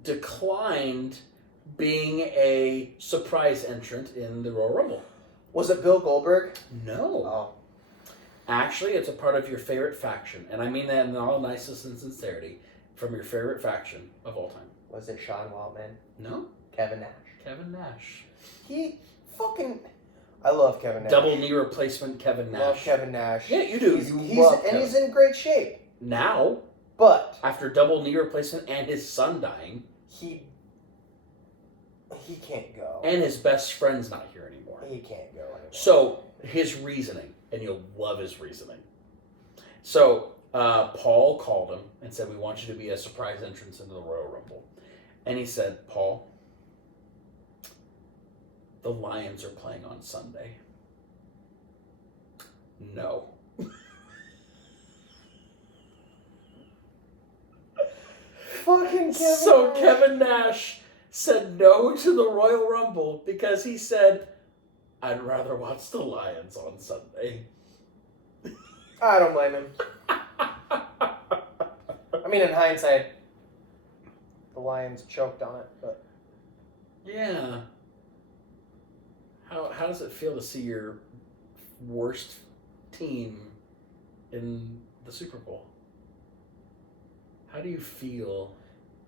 declined being a surprise entrant in the Royal Rumble? Was it Bill Goldberg? No. Oh. Actually, it's a part of your favorite faction, and I mean that in all nicest and sincerity, from your favorite faction of all time. Was it Sean Waltman? No. Kevin Nash. Kevin Nash. I love Kevin Nash. Double knee replacement Kevin Nash. Love Kevin Nash. Yeah, you do. He's in great shape. Now, but after double knee replacement and his son dying, he can't go. and his best friend's not here anymore. He can't go anymore. So, his reasoning, and you'll love his reasoning. So, Paul called him and said, "We want you to be a surprise entrance into the Royal Rumble." And he said, "Paul, the Lions are playing on Sunday." No. Fucking Kevin So Nash. Kevin Nash said no to the Royal Rumble because he said, "I'd rather watch the Lions on Sunday." I don't blame him. I mean, in hindsight, the Lions choked on it, but Yeah. How does it feel to see your worst team in the Super Bowl? How do you feel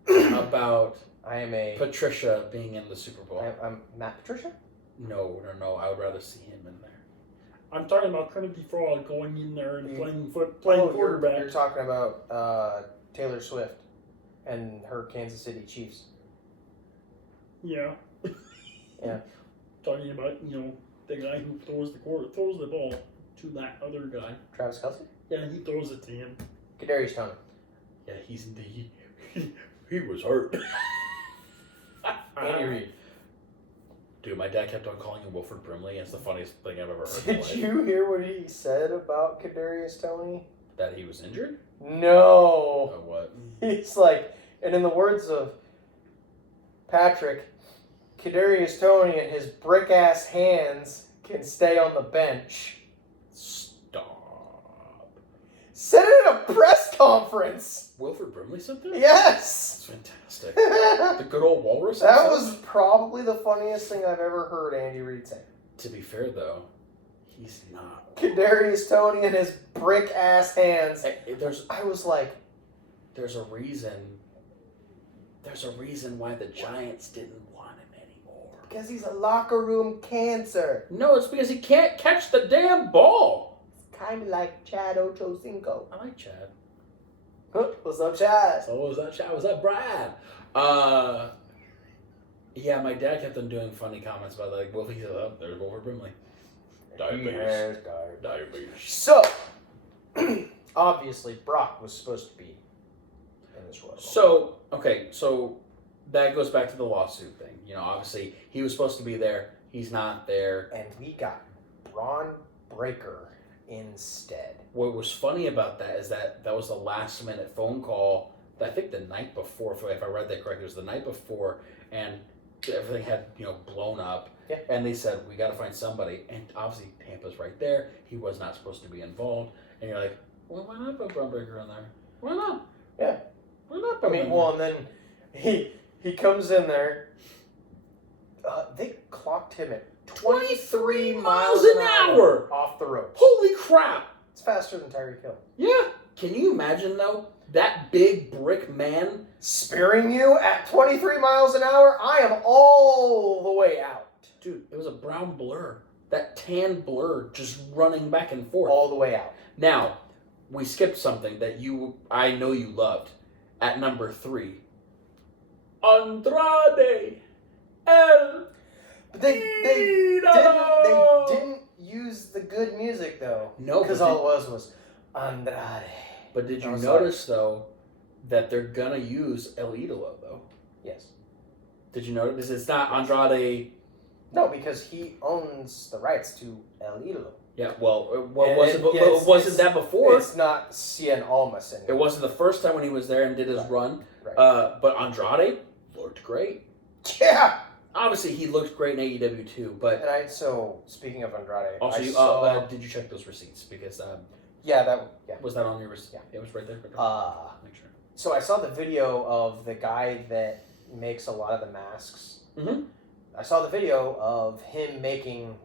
about I am a Patricia being in the Super Bowl? I'm Matt Patricia. No. I would rather see him in there. I'm talking about Trinity Frog going in there and playing quarterback. You're talking about Taylor Swift and her Kansas City Chiefs. Yeah. Yeah. Talking about, the guy who throws the ball to that other guy. Travis Kelce. Yeah, he throws it to him. Kadarius Toney. Yeah, he was hurt. Andy Reid. Dude, my dad kept on calling him Wilford Brimley. It's the funniest thing I've ever heard in my Did life. you hear what he said about Kadarius Toney? That he was injured? No. Or what? He's like, and in the words of Patrick, Kadarius Toney and his brick ass hands can stay on the bench. Stop. Said it at a press conference. Wilford Brimley said that? Yes. That's fantastic. The good old walrus. That himself? was probably the funniest thing I've ever heard Andy Reid say. To be fair, though, he's not. Kadarius Toney and his brick ass hands. I was like, There's a reason why the Giants didn't want him anymore. because he's a locker room cancer. No, it's because he can't catch the damn ball. Kind of like Chad Ochocinco. I like Chad. What's up, Chad? So what's up, Chad? What's up, Brad? Yeah, my dad kept on doing funny comments about like, well, he's up there's Wilford Brimley. Diabetes. Diabetes. So, obviously, Brock was supposed to be in this Royal Rumble. So that goes back to the lawsuit thing. You know, obviously, he was supposed to be there. He's not there. And we got Braun Breaker instead. What was funny about that is that was the last minute phone call. I think the night before, if I read that correctly, it was the night before, and everything had blown up. Yeah. And they said we got to find somebody, and obviously Tampa's right there. He was not supposed to be involved, and you're like, well, why not put Braun Breaker in there? Why not? Yeah. Why not? Put him in and then he comes in there. They clocked him at 23 miles an hour off the ropes. Holy crap! It's faster than Tyreek Hill. Yeah. Can you imagine though? That big brick man spearing you at 23 miles an hour? I am all the way out. Dude, it was a brown blur. That tan blur just running back and forth. All the way out. Now, we skipped something that I know you loved. At number 3. Andrade El But they didn't use the good music though. No, because all it was Andrade. But did you notice though that they're gonna use El Idolo though? Yes. Did you notice it's not Andrade? No, because he owns the rights to El Idolo. Yeah, wasn't that before? It's not Cien Almas anymore. It wasn't the first time when he was there and did his run. Right. But Andrade looked great. Yeah. Obviously, he looked great in AEW too. But speaking of Andrade, also, did you check those receipts? Because was that on your receipt? Yeah, it was right there. Make sure. So I saw the video of the guy that makes a lot of the masks. Mm-hmm. I saw the video of him making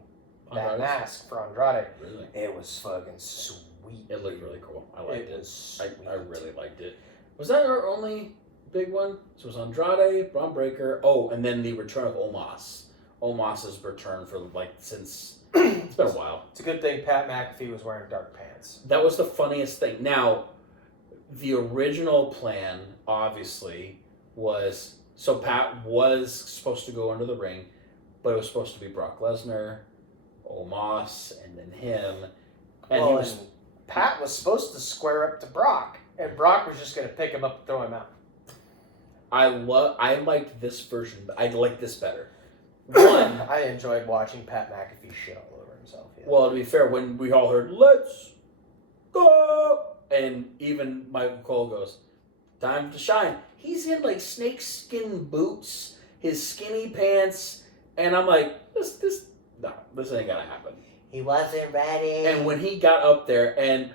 that mask for Andrade. Really? It was fucking sweet. It looked really cool. I liked it. Sweet. I really liked it. Was that our only big one? So it was Andrade, Braun Breaker. Oh, and then the return of Omos. Omos's return for since it's been a while. It's a good thing Pat McAfee was wearing dark pants. That was the funniest thing. Now, the original plan obviously was Pat was supposed to go under the ring, but it was supposed to be Brock Lesnar, Omos, and then him. And Pat was supposed to square up to Brock, and Brock was just going to pick him up and throw him out. I liked this version. I like this better. One, I enjoyed watching Pat McAfee shit all over himself. Yeah. Well, to be fair, when we all heard "Let's go," and even Michael Cole goes, "Time to shine." He's in snakeskin boots, his skinny pants, and I'm like, this ain't gonna happen. He wasn't ready. And when he got up there, and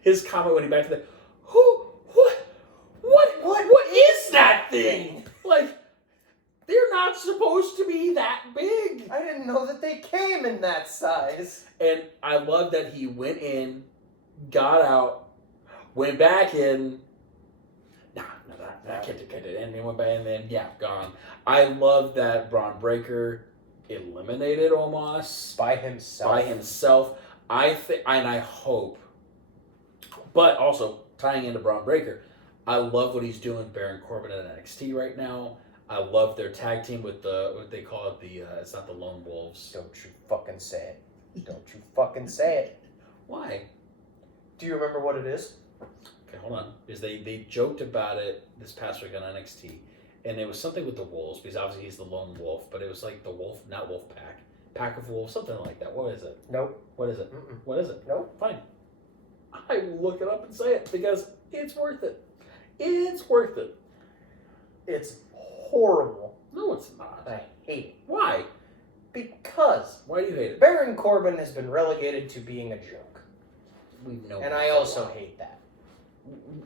his comment when he back to the, what is that thing? They're not supposed to be that big. I didn't know that they came in that size. And I love that he went in, got out, went back in. That can't it. And then went back and then, gone. I love that Braun Breaker eliminated Omos. By himself. I hope. But also, tying into Braun Breaker, I love what he's doing with Baron Corbin at NXT right now. I love their tag team with what they call it, it's not the Lone Wolves. Don't you fucking say it. Don't you fucking say it. Why? Do you remember what it is? Okay, hold on. Because they joked about it this past week on NXT. And it was something with the Wolves, because obviously he's the Lone Wolf, but it was like the Wolf, not Wolf Pack. Pack of Wolves, something like that. What is it? Nope. What is it? Mm-mm. What is it? Nope. Fine. I will look it up and say it, because it's worth it. It's worth it. It's horrible. No, it's not. I hate it. Why? Because. Why do you hate it? Baron Corbin has been relegated to being a joke. We know. And I also hate that.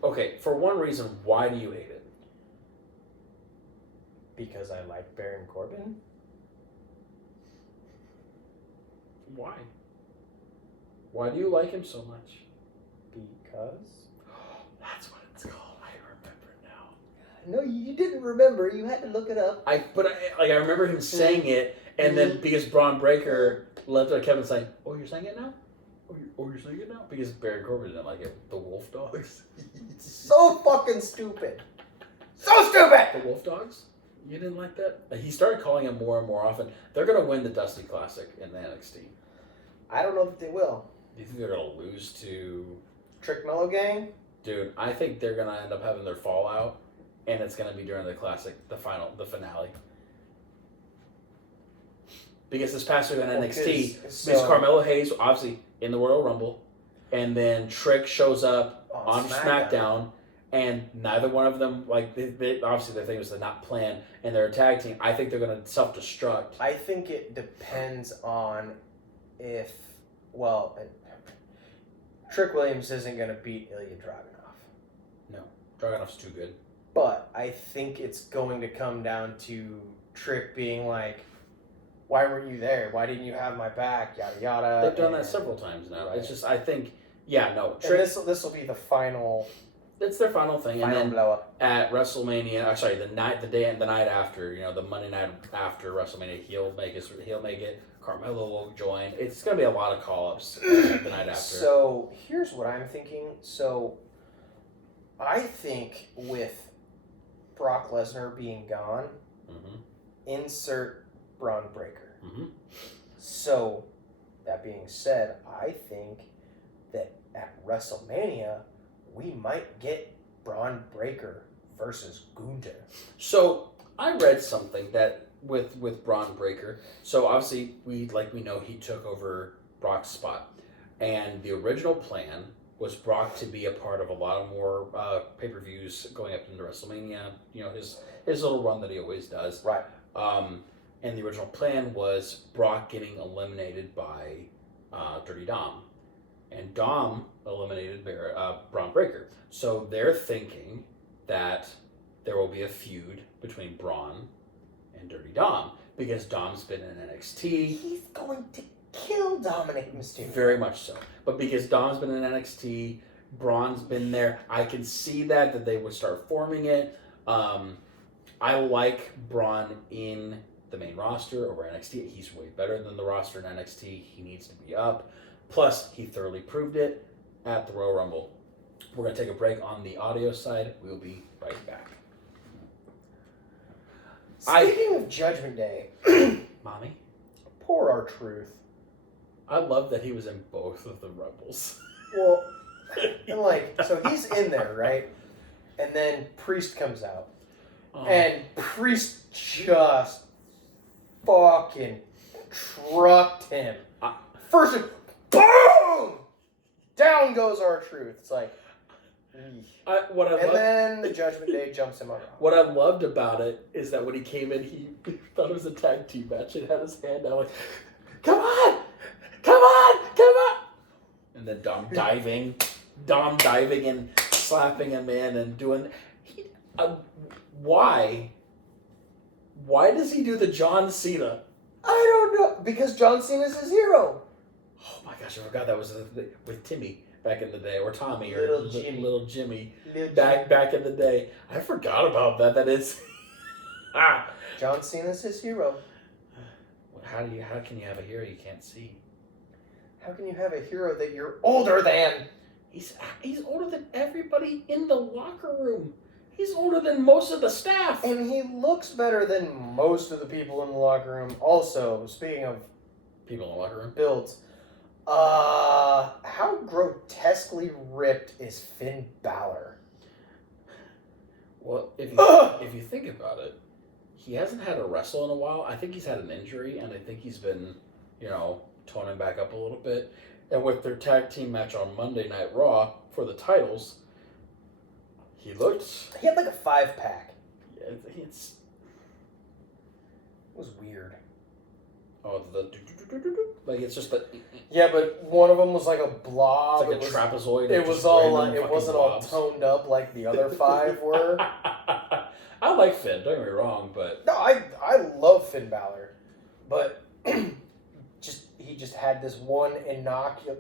Okay, for one reason, why do you hate it? Because I like Baron Corbin. Why? Why do you like him so much? Because? That's what it's called. I remember now. No, you didn't remember. You had to look it up. I remember him saying it, and then because Braun Breaker left Kevin saying, "Oh, you're saying it now? You're saying it now? Because Baron Corbin didn't like it. The Wolf Dogs. So fucking stupid. So stupid! The Wolf Dogs? You didn't like that? He started calling him more and more often. They're going to win the Dusty Classic in the NXT. I don't know that they will. Do you think they're going to lose to... Trick Mellow Gang? Dude, I think they're going to end up having their fallout, and it's going to be during the Classic, the finale. Because this past week on NXT, because Carmelo Hayes, obviously, in the Royal Rumble, and then Trick shows up on SmackDown, and neither one of them, like, they obviously their thing was to not plan, and they're a tag team. I think they're going to self-destruct. I think it depends on if, well, Trick Williams isn't going to beat Ilya Dragunov. No, Dragunov's too good. But I think it's going to come down to Trick being like, why weren't you there? Why didn't you have my back? Yada yada. They've done that several times now. Right. It's just, I think, Trick. This will be the final. It's their final thing, and then blow up at WrestleMania. Sorry, the night after. The Monday night after WrestleMania, he'll make it. Carmelo will join. It's gonna be a lot of call-ups the night after. So here's what I'm thinking. So I think with Brock Lesnar being gone, insert Braun Breaker. So, that being said, I think that at WrestleMania, we might get Braun Breaker versus Gunther. So, I read something that with Braun Breaker, so obviously we know he took over Brock's spot. And the original plan was Brock to be a part of a lot of more pay-per-views going up into WrestleMania, his little run that he always does. Right. And the original plan was Brock getting eliminated by Dirty Dom. And Dom eliminated Braun Breaker. So they're thinking that there will be a feud between Braun and Dirty Dom. Because Dom's been in NXT. He's going to kill Dominic Mysterio. Very much so. But because Dom's been in NXT, Braun's been there, I can see that they would start forming it. I like Braun in the main roster over NXT. He's way better than the roster in NXT. He needs to be up. Plus, he thoroughly proved it at the Royal Rumble. We're going to take a break on the audio side. We'll be right back. Speaking of Judgment Day, Mommy? Poor R-Truth. I love that he was in both of the Rumbles. Well, and so he's in there, right? And then Priest comes out. Oh. And Priest just fucking trucked him. First, boom! Down goes R-Truth. It's like, then the Judgment Day jumps him around. What I loved about it is that when he came in, he thought it was a tag team match and had his hand out like, come on! And then Dom diving and slapping him in and doing... Why does he do the John Cena? I don't know. Because John Cena's his hero. Oh my gosh, I forgot that was with Timmy back in the day, or Tommy, or little Jimmy back in the day. I forgot about that. That is... John Cena's his hero. How can you have a hero you can't see? How can you have a hero that you're older than? He's older than everybody in the locker room. He's older than most of the staff. And he looks better than most of the people in the locker room. Also, speaking of people in the locker room, builds, how grotesquely ripped is Finn Balor? Well, if you think about it, he hasn't had a wrestle in a while. I think he's had an injury, and I think he's been, toning back up a little bit. And with their tag team match on Monday Night Raw for the titles, he had like a 5-pack. Yeah, it was weird. Oh, it's just the... Yeah, but one of them was like a blob. It's like a trapezoid. It was all like, it wasn't blobs. All toned up like the other 5 were. I like Finn, don't get me wrong, but... No, I love Finn Balor. But he just had this one innocuous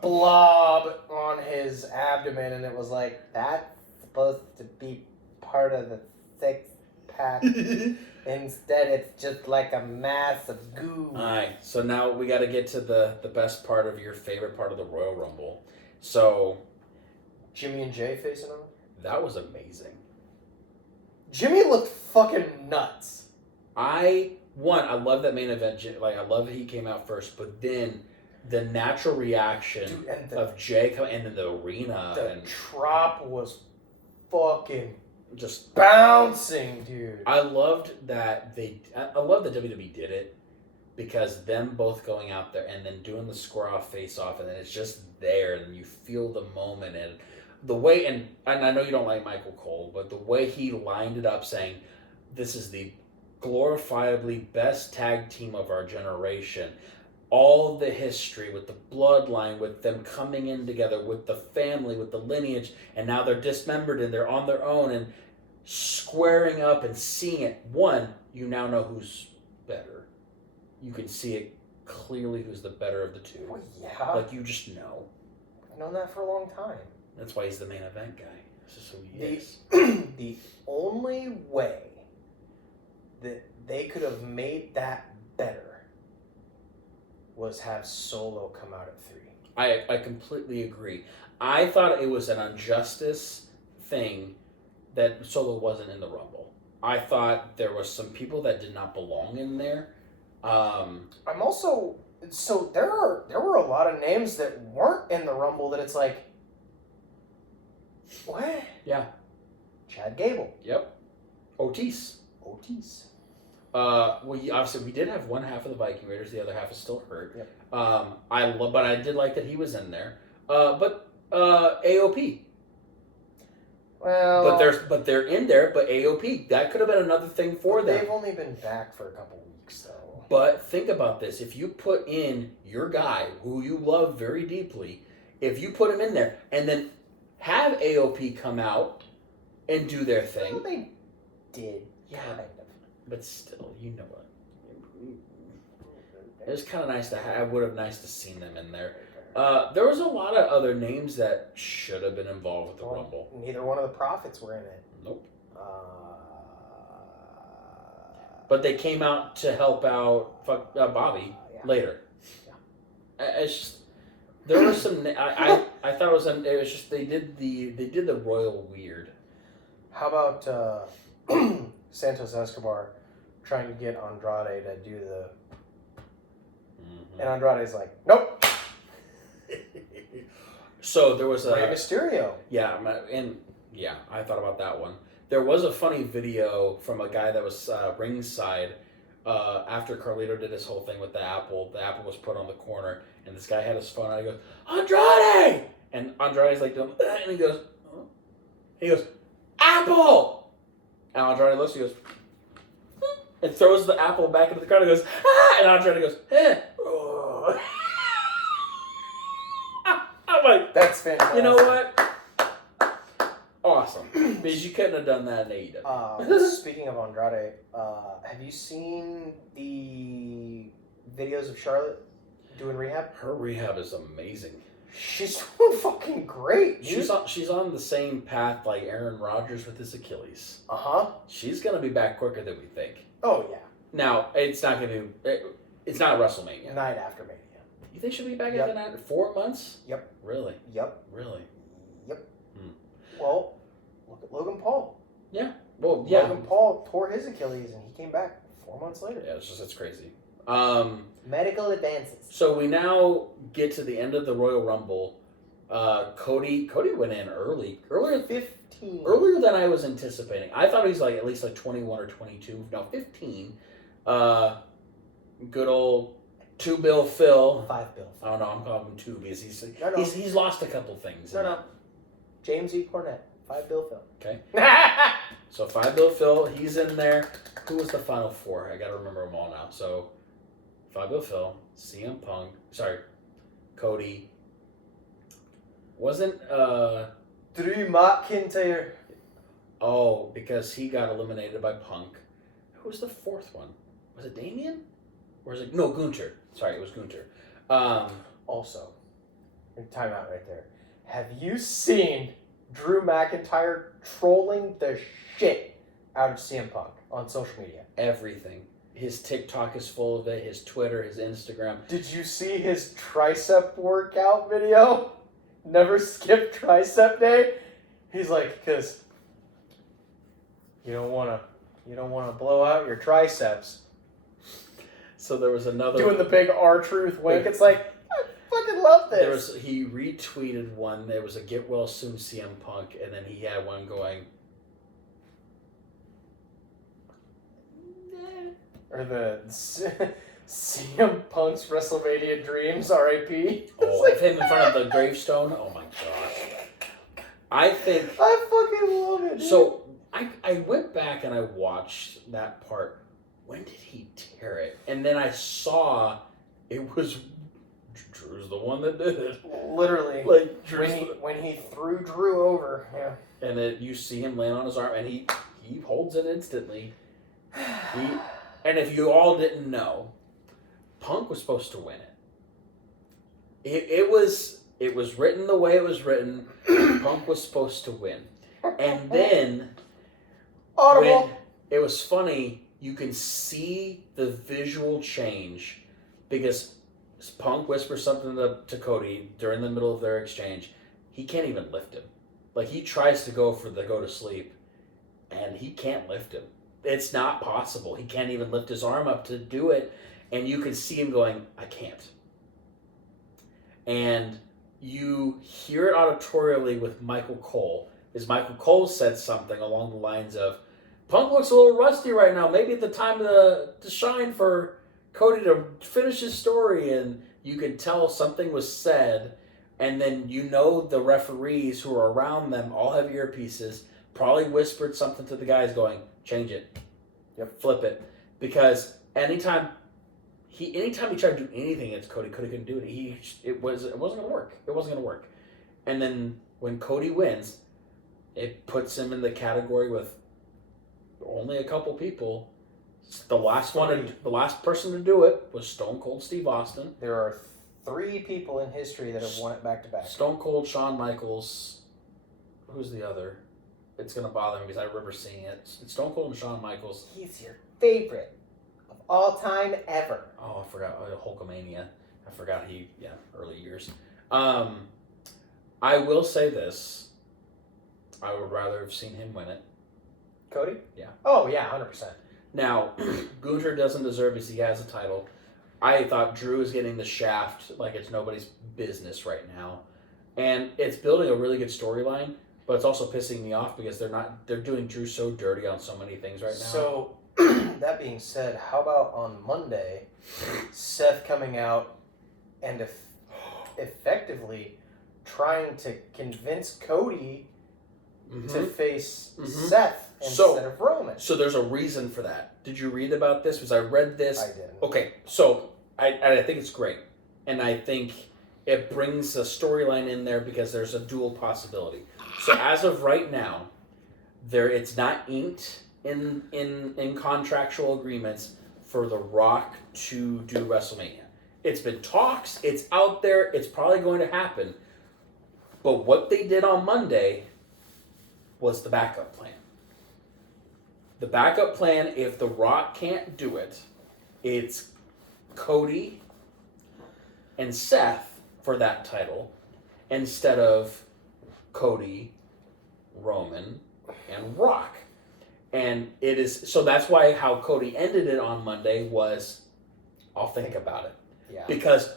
blob on his abdomen, and it was like, that's supposed to be part of the 6-pack. Instead, it's just like a mass of goo. Alright, so now we got to get to the best part of your favorite part of the Royal Rumble. So, Jimmy and Jay facing him? that was amazing. Jimmy looked fucking nuts. I love that main event. Like, I love that he came out first, but then the natural reaction of Jay and then the arena. The trop was fucking just bouncing, dude. I loved that I love that WWE did it, because them both going out there and then doing the square off face off, and then it's just there and you feel the moment, and the way, and I know you don't like Michael Cole, but the way he lined it up saying, this is the glorifiably best tag team of our generation. All the history with the bloodline, with them coming in together, with the family, with the lineage, and now they're dismembered and they're on their own and squaring up and seeing it. One, you now know who's better. You can see it clearly who's the better of the two. Well, yeah. Like, you just know. I've known that for a long time. That's why he's the main event guy. This is who he is. The only way that they could have made that better was have Solo come out at 3. I completely agree. I thought it was an injustice thing that Solo wasn't in the Rumble. I thought there was some people that did not belong in there. I'm also, so there were a lot of names that weren't in the Rumble that it's like, what? Yeah. Chad Gable. Yep. Otis. Obviously we did have one half of the Viking Raiders, the other half is still hurt. Yep. But I did like that he was in there. But AOP. Well, But they're in there. But AOP, that could have been another thing for them. They've only been back for a couple weeks, though. But think about this: if you put in your guy who you love very deeply, if you put him in there and then have AOP come out and do their thing, Well, they did. Yeah. Kind of. but still, you know what? It was kind of nice I would have nice to seen them in there. There was a lot of other names that should have been involved with the Rumble. Neither one of the Prophets were in it. Nope. But they came out to help out Bobby later. Yeah. It's just, there was some. I thought it was just they did the royal weird. How about Santos Escobar trying to get Andrade to do the, and Andrade's like, nope. So there was a Rey Mysterio. Yeah, I thought about that one. There was a funny video from a guy that was ringside after Carlito did his whole thing with the apple. The apple was put on the corner, and this guy had his phone out. He goes, Andrade! And Andrade's like, and he goes, oh. He goes, apple! And Andrade looks, he goes, and throws the apple back into the crowd and goes, ah! And Andrade goes, eh. Oh. I'm like, That's fantastic. you know what? Awesome. Because you couldn't have done that in AEW. Speaking of Andrade, have you seen the videos of Charlotte doing rehab? Her rehab is amazing. She's doing fucking great, dude. She's on the same path like Aaron Rodgers with his Achilles. Uh-huh. She's gonna be back quicker than we think. Oh, yeah. Now it's not WrestleMania. Night after Mania. You think she'll be back Yep. in 4 months? Yep. Really? Yep. Really? Yep. Well, look at Logan Paul. Yeah. Well, yeah. Logan Paul tore his Achilles and he came back 4 months later. Yeah, it's crazy. Medical advances. So we now get to the end of the Royal Rumble. Cody went in earlier 15. earlier than I was anticipating. I thought he was like at least like 21 or 22. No, 15. Good old 2 Bill Phil. 5 Bill. I don't know. I'm calling him 2 because No. he's lost a couple things. No. James E. Cornette. 5 Bill Phil. Okay. So 5 Bill Phil, he's in there. Who was the final 4? I got to remember them all now. So 5 Bill Phil, CM Punk. Sorry, Cody. Wasn't Drew McIntyre. Oh, because he got eliminated by Punk. Who was the 4th one? Was it Damien? Or was it... No, Gunter. Sorry, it was Gunter. Also, time out right there. Have you seen Drew McIntyre trolling the shit out of CM Punk on social media? Everything. His TikTok is full of it. His Twitter, his Instagram. Did you see his tricep workout video? Never skip tricep day. He's like, because you don't want to blow out your triceps. So there was another doing the big R-Truth wink. It's like, I fucking love this. He retweeted one. There was a get well soon CM Punk, and then he had one going. Or the CM Punk's WrestleMania Dreams, R.I.P. Oh, like, him in front of the gravestone. Oh my gosh! I fucking love it. Dude. So I went back and I watched that part. When did he tear it? And then I saw it was Drew's the one that did it. Literally, like when he threw Drew over. Yeah. And then you see him land on his arm, and he holds it instantly. And if you all didn't know, Punk was supposed to win it. It was written the way it was written. Punk was supposed to win. And then Audible. when it was funny, you can see the visual change because Punk whispers something to Cody during the middle of their exchange. He can't even lift him. Like, he tries to go to sleep, and he can't lift him. It's not possible. He can't even lift his arm up to do it. And you can see him going, I can't. And you hear it auditorially with Michael Cole. As Michael Cole said something along the lines of, Punk looks a little rusty right now. Maybe the time to shine for Cody to finish his story. And you can tell something was said. And then you know the referees who are around them all have earpieces. Probably whispered something to the guys going, change it. Yep. Flip it. Because anytime he tried to do anything against Cody couldn't do it. It wasn't going to work. It wasn't going to work. And then when Cody wins, it puts him in the category with only a couple people. The last person to do it was Stone Cold Steve Austin. There are 3 people in history that have won it back to back. Stone Cold, Shawn Michaels. Who's the other? It's going to bother me because I remember seeing it. It's Stone Cold and Shawn Michaels. He's your favorite of all time ever. Oh, I forgot. Hulkamania. I forgot early years. I will say this. I would rather have seen him win it. Cody? Yeah. Oh, yeah, 100%. Now, Gunther doesn't deserve it. He has a title. I thought Drew is getting the shaft like it's nobody's business right now. And it's building a really good storyline. But it's also pissing me off because they're doing Drew so dirty on so many things right now. So, that being said, how about on Monday, Seth coming out and effectively trying to convince Cody to face Seth instead of Roman. So there's a reason for that. Did you read about this? Because I read this. I didn't. Okay, so I think it's great. And I think it brings a storyline in there because there's a dual possibility. So as of right now, it's not inked in contractual agreements for The Rock to do WrestleMania. It's been talks, it's out there, it's probably going to happen. But what they did on Monday was the backup plan. The backup plan, if The Rock can't do it, it's Cody and Seth for that title instead of Cody, Roman, and Rock. And it is, so that's why how Cody ended it on Monday was, I'll think about it. Yeah. Because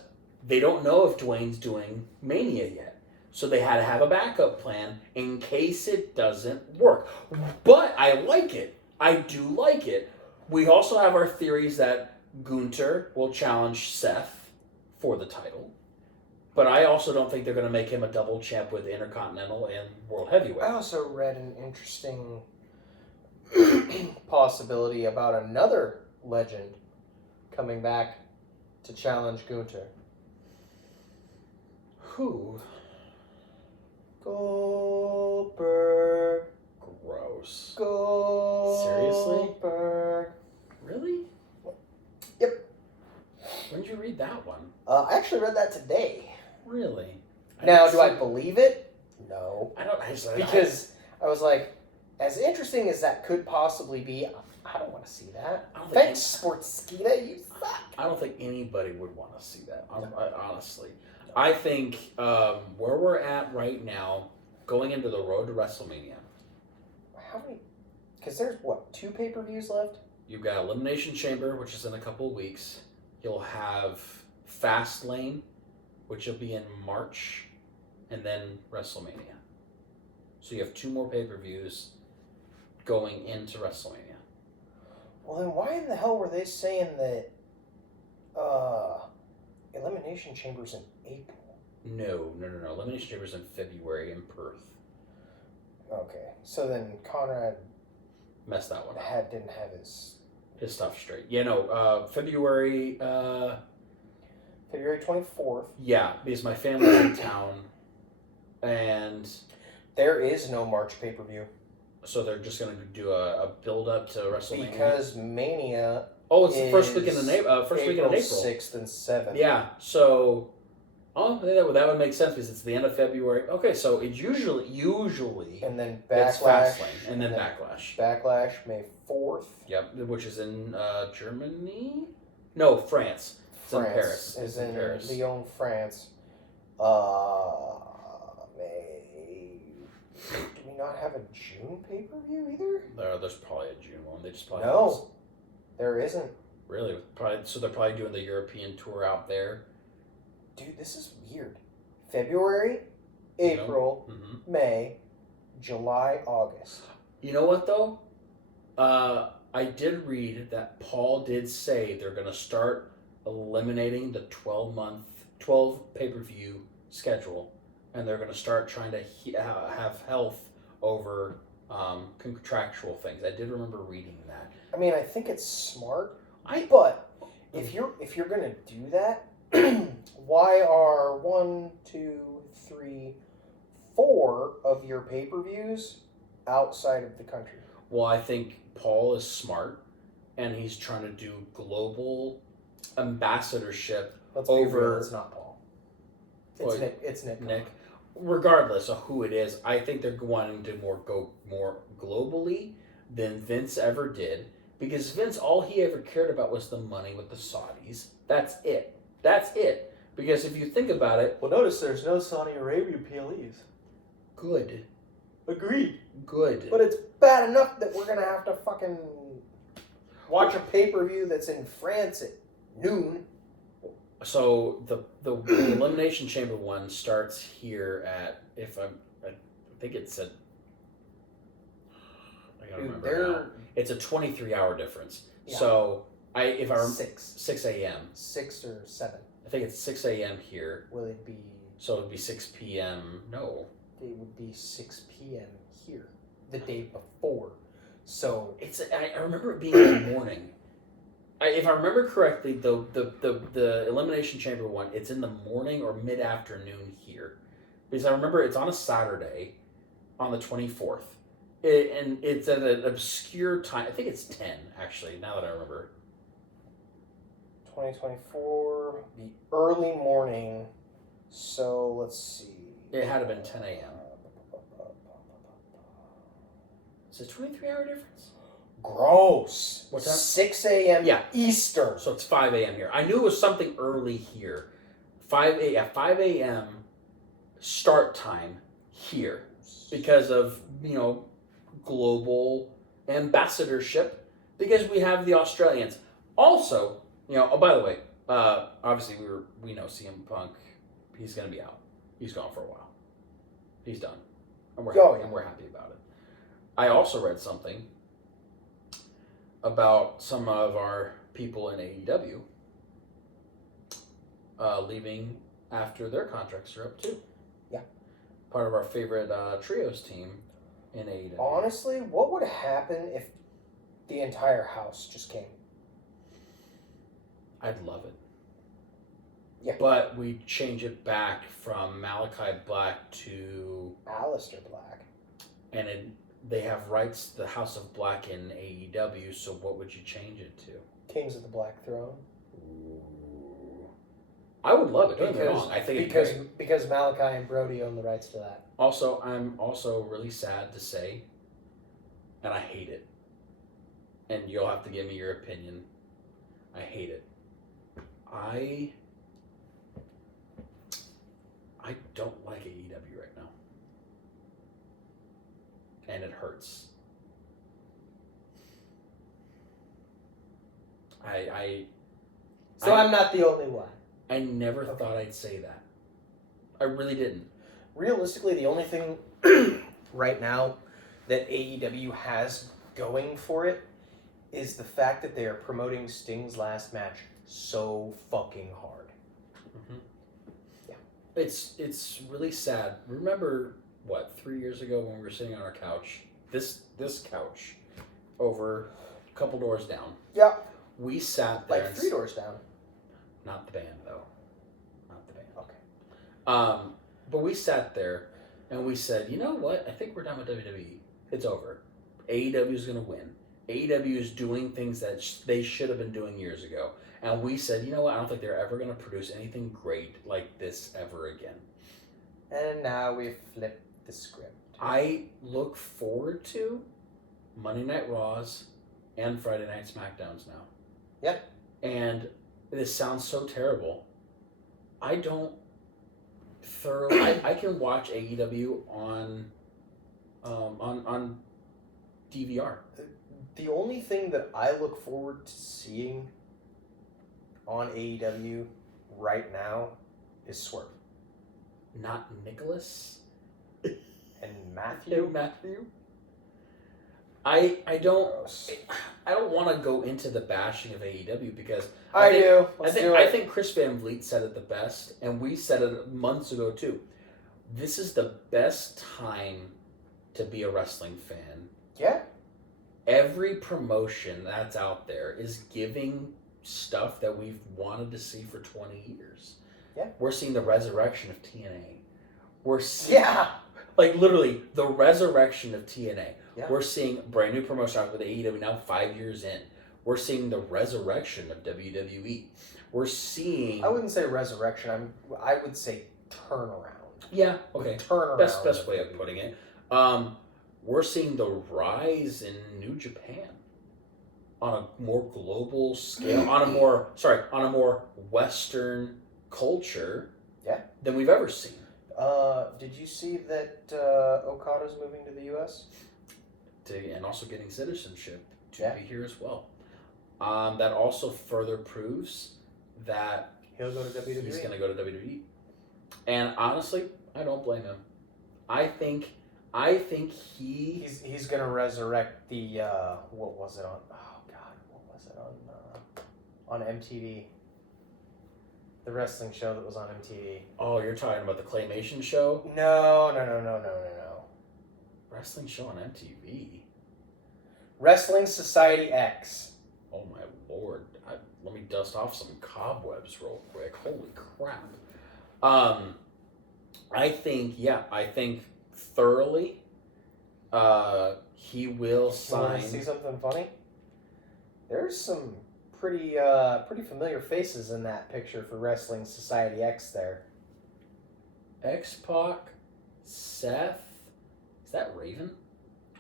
they don't know if Dwayne's doing Mania yet. So they had to have a backup plan in case it doesn't work. But I like it. I do like it. We also have our theories that Gunther will challenge Seth for the title. But I also don't think they're going to make him a double champ with Intercontinental and World Heavyweight. I also read an interesting possibility about another legend coming back to challenge Gunther. Who? Goldberg. Gross. Goldberg. Really? Yep. When did you read that one? I actually read that today. Really? Now, do I believe it? No. I don't. Because I was like, as interesting as that could possibly be, I don't want to see that. I don't Thanks, Sportskeeda, you suck. I don't think anybody would want to see that. Honestly, I think where we're at right now, going into the road to WrestleMania. How many? Because there's what, 2 pay-per-views left? You've got Elimination Chamber, which is in a couple of weeks. You'll have Fastlane, which will be in March, and then WrestleMania. So you have 2 more pay-per-views going into WrestleMania. Well, then why in the hell were they saying that Elimination Chamber's in April? No. Elimination Chamber's in February in Perth. Okay, so then Conrad Messed that one up. didn't have his stuff straight. Yeah, no. February. February 24th. Yeah, because my family's in town, and There is no March pay-per-view. so they're just gonna do a build up to WrestleMania. Because Mania it's the first weekend in April. April. 6th and 7th. Yeah. So, that would make sense because it's the end of February. Okay, so it's usually And then it's Backlash. Fastlane and then Backlash. Backlash, May 4th. Yep, which is in Germany. No, France. It's in Paris. Is It's in Paris. Lyon, France. May. Do we not have a June pay-per-view either? There's probably a June one. They just probably No, there isn't. Really? Probably. So they're probably doing the European tour out there. Dude, this is weird. February, April, Mm-hmm. May, July, August. You know what though? I did read that Paul did say they're going to start eliminating the 12 pay-per-view schedule, and they're going to start trying to have health over contractual things. I did remember reading that. I mean, I think it's smart, but if you're gonna do that, why are 1, 2, 3, 4 of your pay-per-views outside of the country? Well, I think Paul is smart, and he's trying to do global ambassadorship. Let's be real, it's not Paul. It's Nick. It's Nick. Nick. Regardless of who it is, I think they're wanting to go more globally than Vince ever did. Because Vince, all he ever cared about was the money with the Saudis. That's it. Because if you think about it... Well, notice there's no Saudi Arabia PLEs. Good. Agreed. Good. But it's bad enough that we're going to have to fucking watch a pay-per-view that's in France at noon. So the Elimination Chamber one starts here at, I think it said, I gotta remember now. It's a 23-hour difference. Yeah. So if I remember 6 a.m. 6 or 7. I think it's 6 a.m. here. Will it be? So it'd be 6 p.m. No. It would be 6 p.m. here the day before. So I remember it being in the morning. If I remember correctly, the Elimination Chamber one, it's in the morning or mid-afternoon here. Because I remember it's on a Saturday on the 24th. And it's at an obscure time. I think it's 10, actually, now that I remember. 2024, the early morning. So, let's see. It had to have been 10 a.m. Is it a 23-hour difference? Gross. What's that? 6 a.m. Yeah. Eastern. So it's 5 a.m. here. I knew it was something early here. 5 a.m. start time here because of, global ambassadorship, because we have the Australians. Also, by the way, obviously we know CM Punk, he's going to be out. He's gone for a while. He's done. And we're happy about it. I also read something about some of our people in AEW leaving after their contracts are up too. Yeah. Part of our favorite trios team in AEW. Honestly, what would happen if the entire house just came? I'd love it. Yeah. But we change it back from Malachi Black to Aleister Black. And they have rights to the House of Black in AEW, so what would you change it to? Kings of the Black Throne. Ooh. I would love it. Don't get me wrong. I think because Malachi and Brody own the rights to that. Also, I'm also really sad to say and I hate it. And you'll have to give me your opinion. I hate it. I don't like AEW right now. And it hurts. I'm not the only one. I never thought I'd say that. I really didn't. Realistically, the only thing right now that AEW has going for it is the fact that they are promoting Sting's last match so fucking hard. Mm-hmm. Yeah. It's really sad. Remember, 3 years ago when we were sitting on our couch? This couch over a couple doors down. Yeah. We sat there. Like 3 doors down. Not the band, though. Not the band. Okay. But we sat there and we said, you know what? I think we're done with WWE. It's over. AEW is going to win. AEW is doing things that they should have been doing years ago. And we said, you know what? I don't think they're ever going to produce anything great like this ever again. And now we've flipped the script. I look forward to Monday Night Raws and Friday Night SmackDowns now. Yeah. And this sounds so terrible. I don't thoroughly. I can watch AEW on DVR. The only thing that I look forward to seeing on AEW right now is Swerve. Not Nicholas and Matthew. I don't want to go into the bashing of AEW because I think Chris Van Vliet said it the best, and we said it months ago too. This is the best time to be a wrestling fan. Yeah. Every promotion that's out there is giving stuff that we've wanted to see for 20 years. Yeah. We're seeing the resurrection of TNA. We're seeing, like literally the resurrection of TNA. Yeah. We're seeing brand new promotion with AEW now 5 years in. We're seeing the resurrection of WWE. We're seeing. I wouldn't say resurrection. I would say turnaround. Yeah. Okay. Turnaround. Best way of putting it. We're seeing the rise in New Japan on a more global scale, on a more Western culture than we've ever seen. Did you see that Okada's moving to the U.S.? And also getting citizenship to be here as well. That also further proves that he'll go to WWE. He's going to go to WWE. And honestly, I don't blame him. I think he's going to resurrect the what was it on? Oh God, what was it on MTV? The wrestling show that was on MTV. Oh, you're talking about the Claymation show? No. Wrestling show on MTV. Wrestling Society X. Oh my lord! Let me dust off some cobwebs real quick. Holy crap! I think thoroughly. He will sign. You want to see something funny? There's some pretty familiar faces in that picture for Wrestling Society X there. X-Pac, Seth. Is that Raven?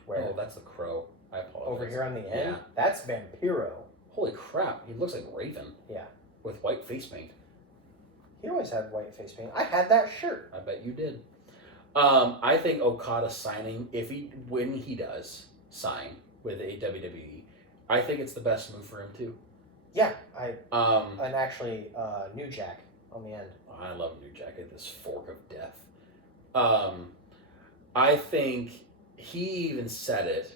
Where? Oh, that's the Crow. I apologize. Over here on the end? Yeah. That's Vampiro. Holy crap, he looks like Raven. Yeah. With white face paint. He always had white face paint. I had that shirt. I bet you did. I think Okada signing, when he does sign with a WWE, I think it's the best move for him too. Yeah, and actually, New Jack on the end. I love New Jack at this fork of death. I think he even said it.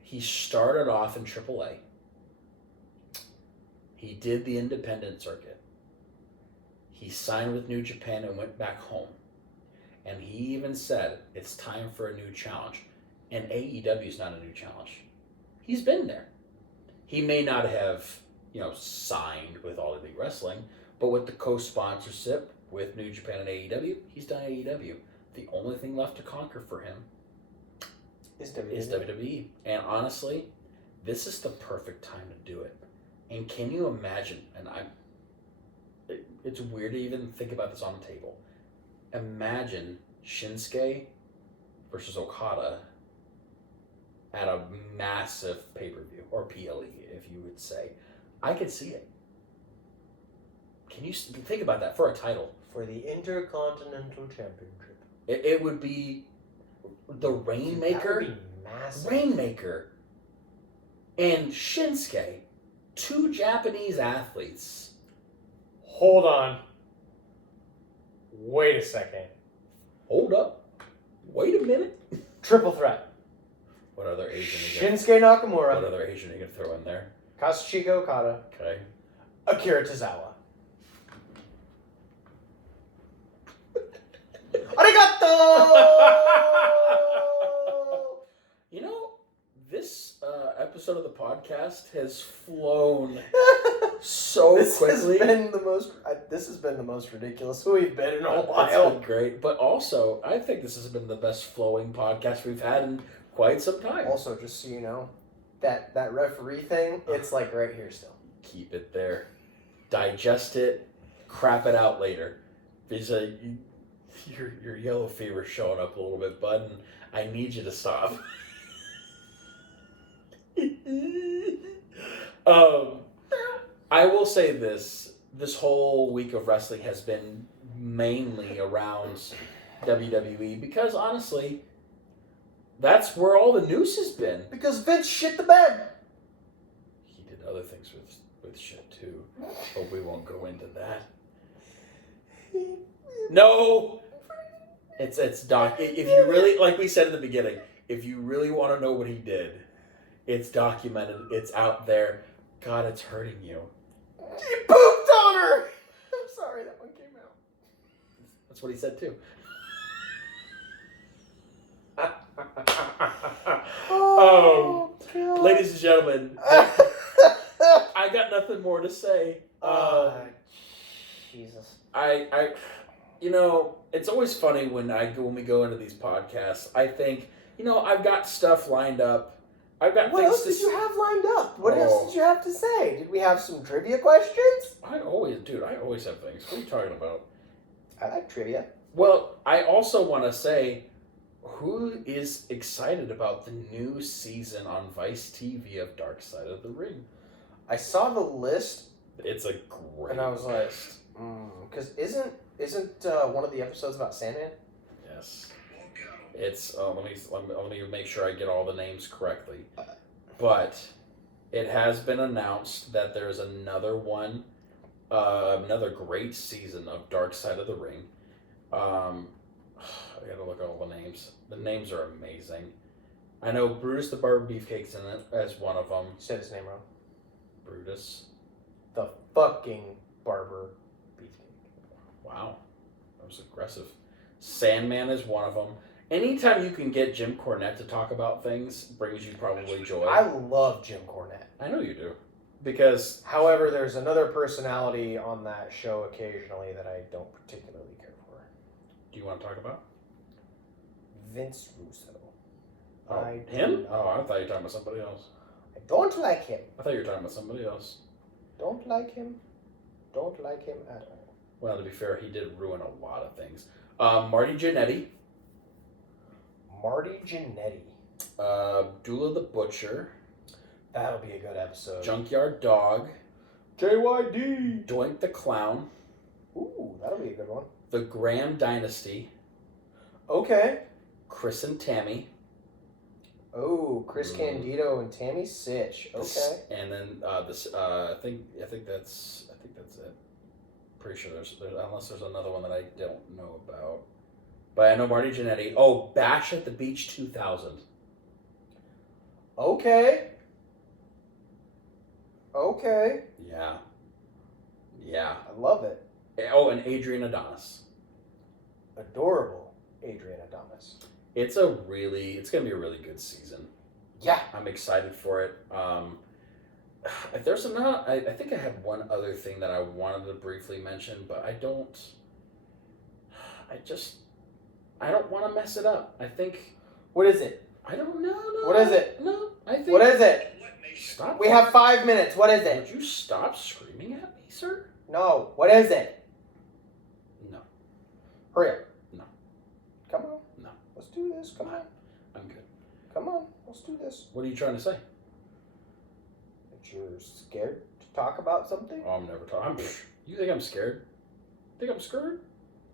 He started off in AAA. He did the independent circuit. He signed with New Japan and went back home. And he even said, it's time for a new challenge. And AEW is not a new challenge. He's been there. He may not have, signed with All Elite Wrestling, but with the co-sponsorship with New Japan and AEW, he's done AEW. The only thing left to conquer for him is WWE. And honestly, this is the perfect time to do it. And can you imagine, it's weird to even think about this on the table. Imagine Shinsuke versus Okada at a massive pay-per-view, or PLE, if you would say. I could see it. Can you think about that for a title? For the Intercontinental Championship. It would be the Rainmaker. Dude, that would be massive. Rainmaker and Shinsuke, 2 Japanese athletes. Hold on. Wait a second. Hold up. Wait a minute. Triple threat. What other Asian? Shinsuke Nakamura. What other Asian are you gonna throw in there? Kazuchika Okada. Okay. Akira Tozawa. Arigato! You know, this episode of the podcast has flown so quickly. This has been the most ridiculous we've been in a It's while. been great, but also I think this has been the best flowing podcast we've had in quite some time. Also, just so you know, that referee thing, it's like right here still. Keep it there, digest it, crap it out later. Because your yellow fever's showing up a little bit, bud, and I need you to stop. I will say this whole week of wrestling has been mainly around WWE because honestly, that's where all the news has been. Because Vince shit the bed. He did other things with shit too, but we won't go into that. No! It's Doc. If you really, like we said in the beginning, if you really want to know what he did, it's documented. It's out there. God, it's hurting you. He pooped on her! I'm sorry, that one came out. That's what he said too. Oh, God. Ladies and gentlemen, I got nothing more to say. Jesus. I you know, it's always funny when we go into these podcasts. I think, you know, I've got stuff lined up. I've got What things else to did you have lined up? What Oh. else did you have to say? Did we have some trivia questions? I always have things. What are you talking about? I like trivia. Well, I also want to say, who is excited about the new season on Vice TV of Dark Side of the Ring? I saw the list It's a great and I was like, list. because isn't one of the episodes about Sandman? Yes. It's let me make sure I get all the names correctly. But it has been announced that there's another one, another great season of Dark Side of the Ring. I gotta look at all the names. The names are amazing. I know Brutus the Barber Beefcake's in it as one of them. You said his name wrong. Brutus. The fucking barber beefcake. Wow, that was aggressive. Sandman is one of them. Anytime you can get Jim Cornette to talk about things brings you probably joy. I love Jim Cornette. I know you do. Because... However, there's another personality on that show occasionally that I don't particularly care for. Do you want to talk about? Vince Russo. Oh, him? Oh, I thought you were talking about somebody else. I don't like him. I thought you were talking about somebody else. Don't like him. Don't like him at all. Well, to be fair, he did ruin a lot of things. Marty Jannetty. Marty Jannetty. Dula the Butcher. That'll be a good episode. Junkyard Dog. JYD. Doink the Clown. Ooh, that'll be a good one. The Graham Dynasty. Okay. Chris and Tammy. Oh, Chris Candido and Tammy Sitch. Okay. And then I think that's it. Pretty sure there's unless there's another one that I don't know about. But I know Marty Jannetty. Oh, Bash at the Beach 2000. Okay. Okay. Yeah. Yeah. I love it. Oh, and Adrian Adonis. Adorable Adrian Adonis. It's gonna be a really good season. Yeah. I'm excited for it. There's another. I think I had one other thing that I wanted to briefly mention, but I don't want to mess it up. I think. What is it? I don't know. No. What is it? No, I think. What is it? Stop. We have 5 minutes. What is it? Would you stop screaming at me, sir? No. What is it? No. Hurry up. No. Come on. No. Let's do this. Come on. I'm good. Come on. Let's do this. What are you trying to say? That you're scared to talk about something? Oh, I'm never talking. You think I'm scared? Think I'm scared?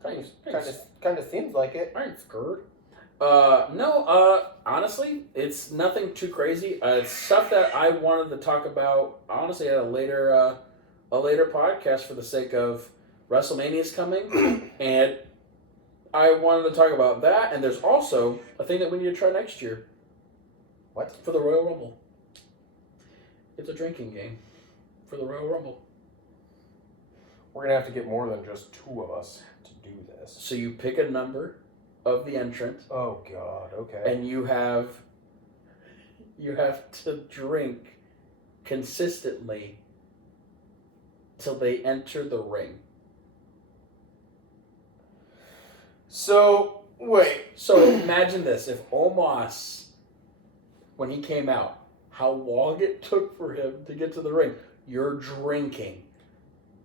Kind of seems like it. I ain't scared. No, honestly, it's nothing too crazy. It's stuff that I wanted to talk about, honestly, at a later podcast for the sake of WrestleMania's coming. And I wanted to talk about that. And there's also a thing that we need to try next year. What? For the Royal Rumble. It's a drinking game for the Royal Rumble. We're going to have to get more than just two of us to do this. So you pick a number of the entrant. Oh, God. Okay. And you have to drink consistently till they enter the ring. So, wait. So imagine this. If Omos, when he came out, how long it took for him to get to the ring. You're drinking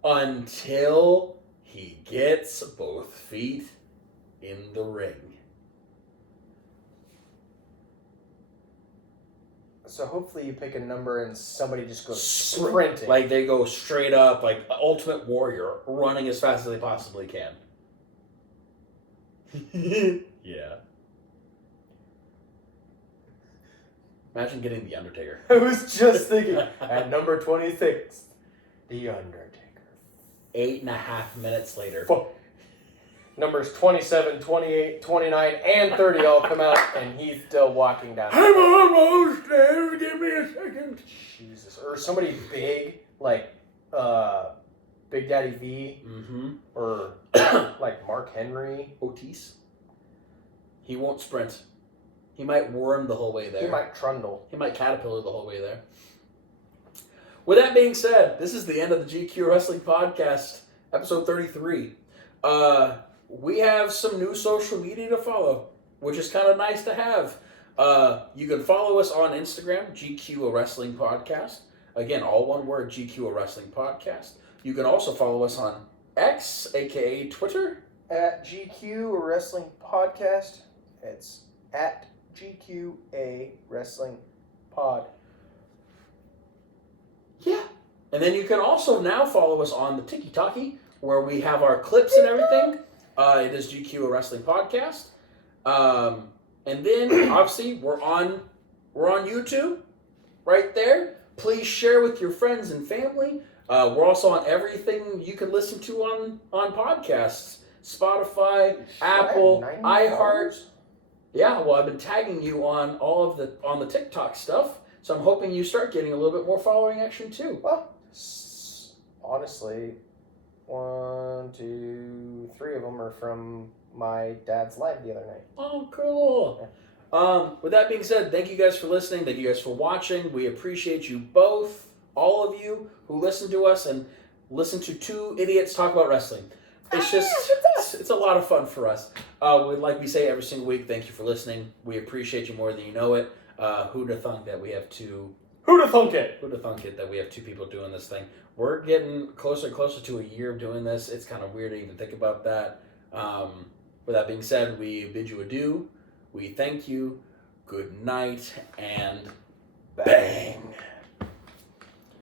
until he gets both feet in the ring. So hopefully you pick a number and somebody just goes sprinting. Like they go straight up, like Ultimate Warrior, running as fast as they possibly can. Yeah. Imagine getting The Undertaker. I was just thinking, at number 26, The Undertaker. 8.5 minutes later. Numbers 27, 28, 29, and 30 all come out, and he's still walking down. I'm almost there. Give me a second. Jesus. Or somebody big, like Big Daddy V, or like Mark Henry. Otis. He won't sprint. He might worm the whole way there. He might trundle. He might caterpillar the whole way there. With that being said, this is the end of the GQ Wrestling Podcast, episode 33. We have some new social media to follow, which is kind of nice to have. You can follow us on Instagram, GQ Wrestling Podcast. Again, all one word, GQ Wrestling Podcast. You can also follow us on X, aka Twitter. At GQ Wrestling Podcast. It's at GQA Wrestling Pod. Yeah. And then you can also now follow us on the Tiki-Taki, where we have our clips and everything. It is GQ Wrestling Podcast. And then, obviously, we're on YouTube, right there. Please share with your friends and family. We're also on everything you can listen to on podcasts. Spotify, Apple, iHeart. Yeah, well, I've been tagging you on all of the TikTok stuff, so I'm hoping you start getting a little bit more following action too. Well, honestly, 1, 2, 3 of them are from my dad's live the other night. Oh, cool. With that being said, thank you guys for listening. Thank you guys for watching. We appreciate you both, all of you who listen to us and listen to two idiots talk about wrestling. It's just, it's a lot of fun for us. Like we say every single week, thank you for listening. We appreciate you more than you know it. Who'd have thunk that we have two... Who'd have thunk it? Who'd have thunk it that we have two people doing this thing? We're getting closer and closer to a year of doing this. It's kind of weird to even think about that. With that being said, we bid you adieu. We thank you. Good night and bang.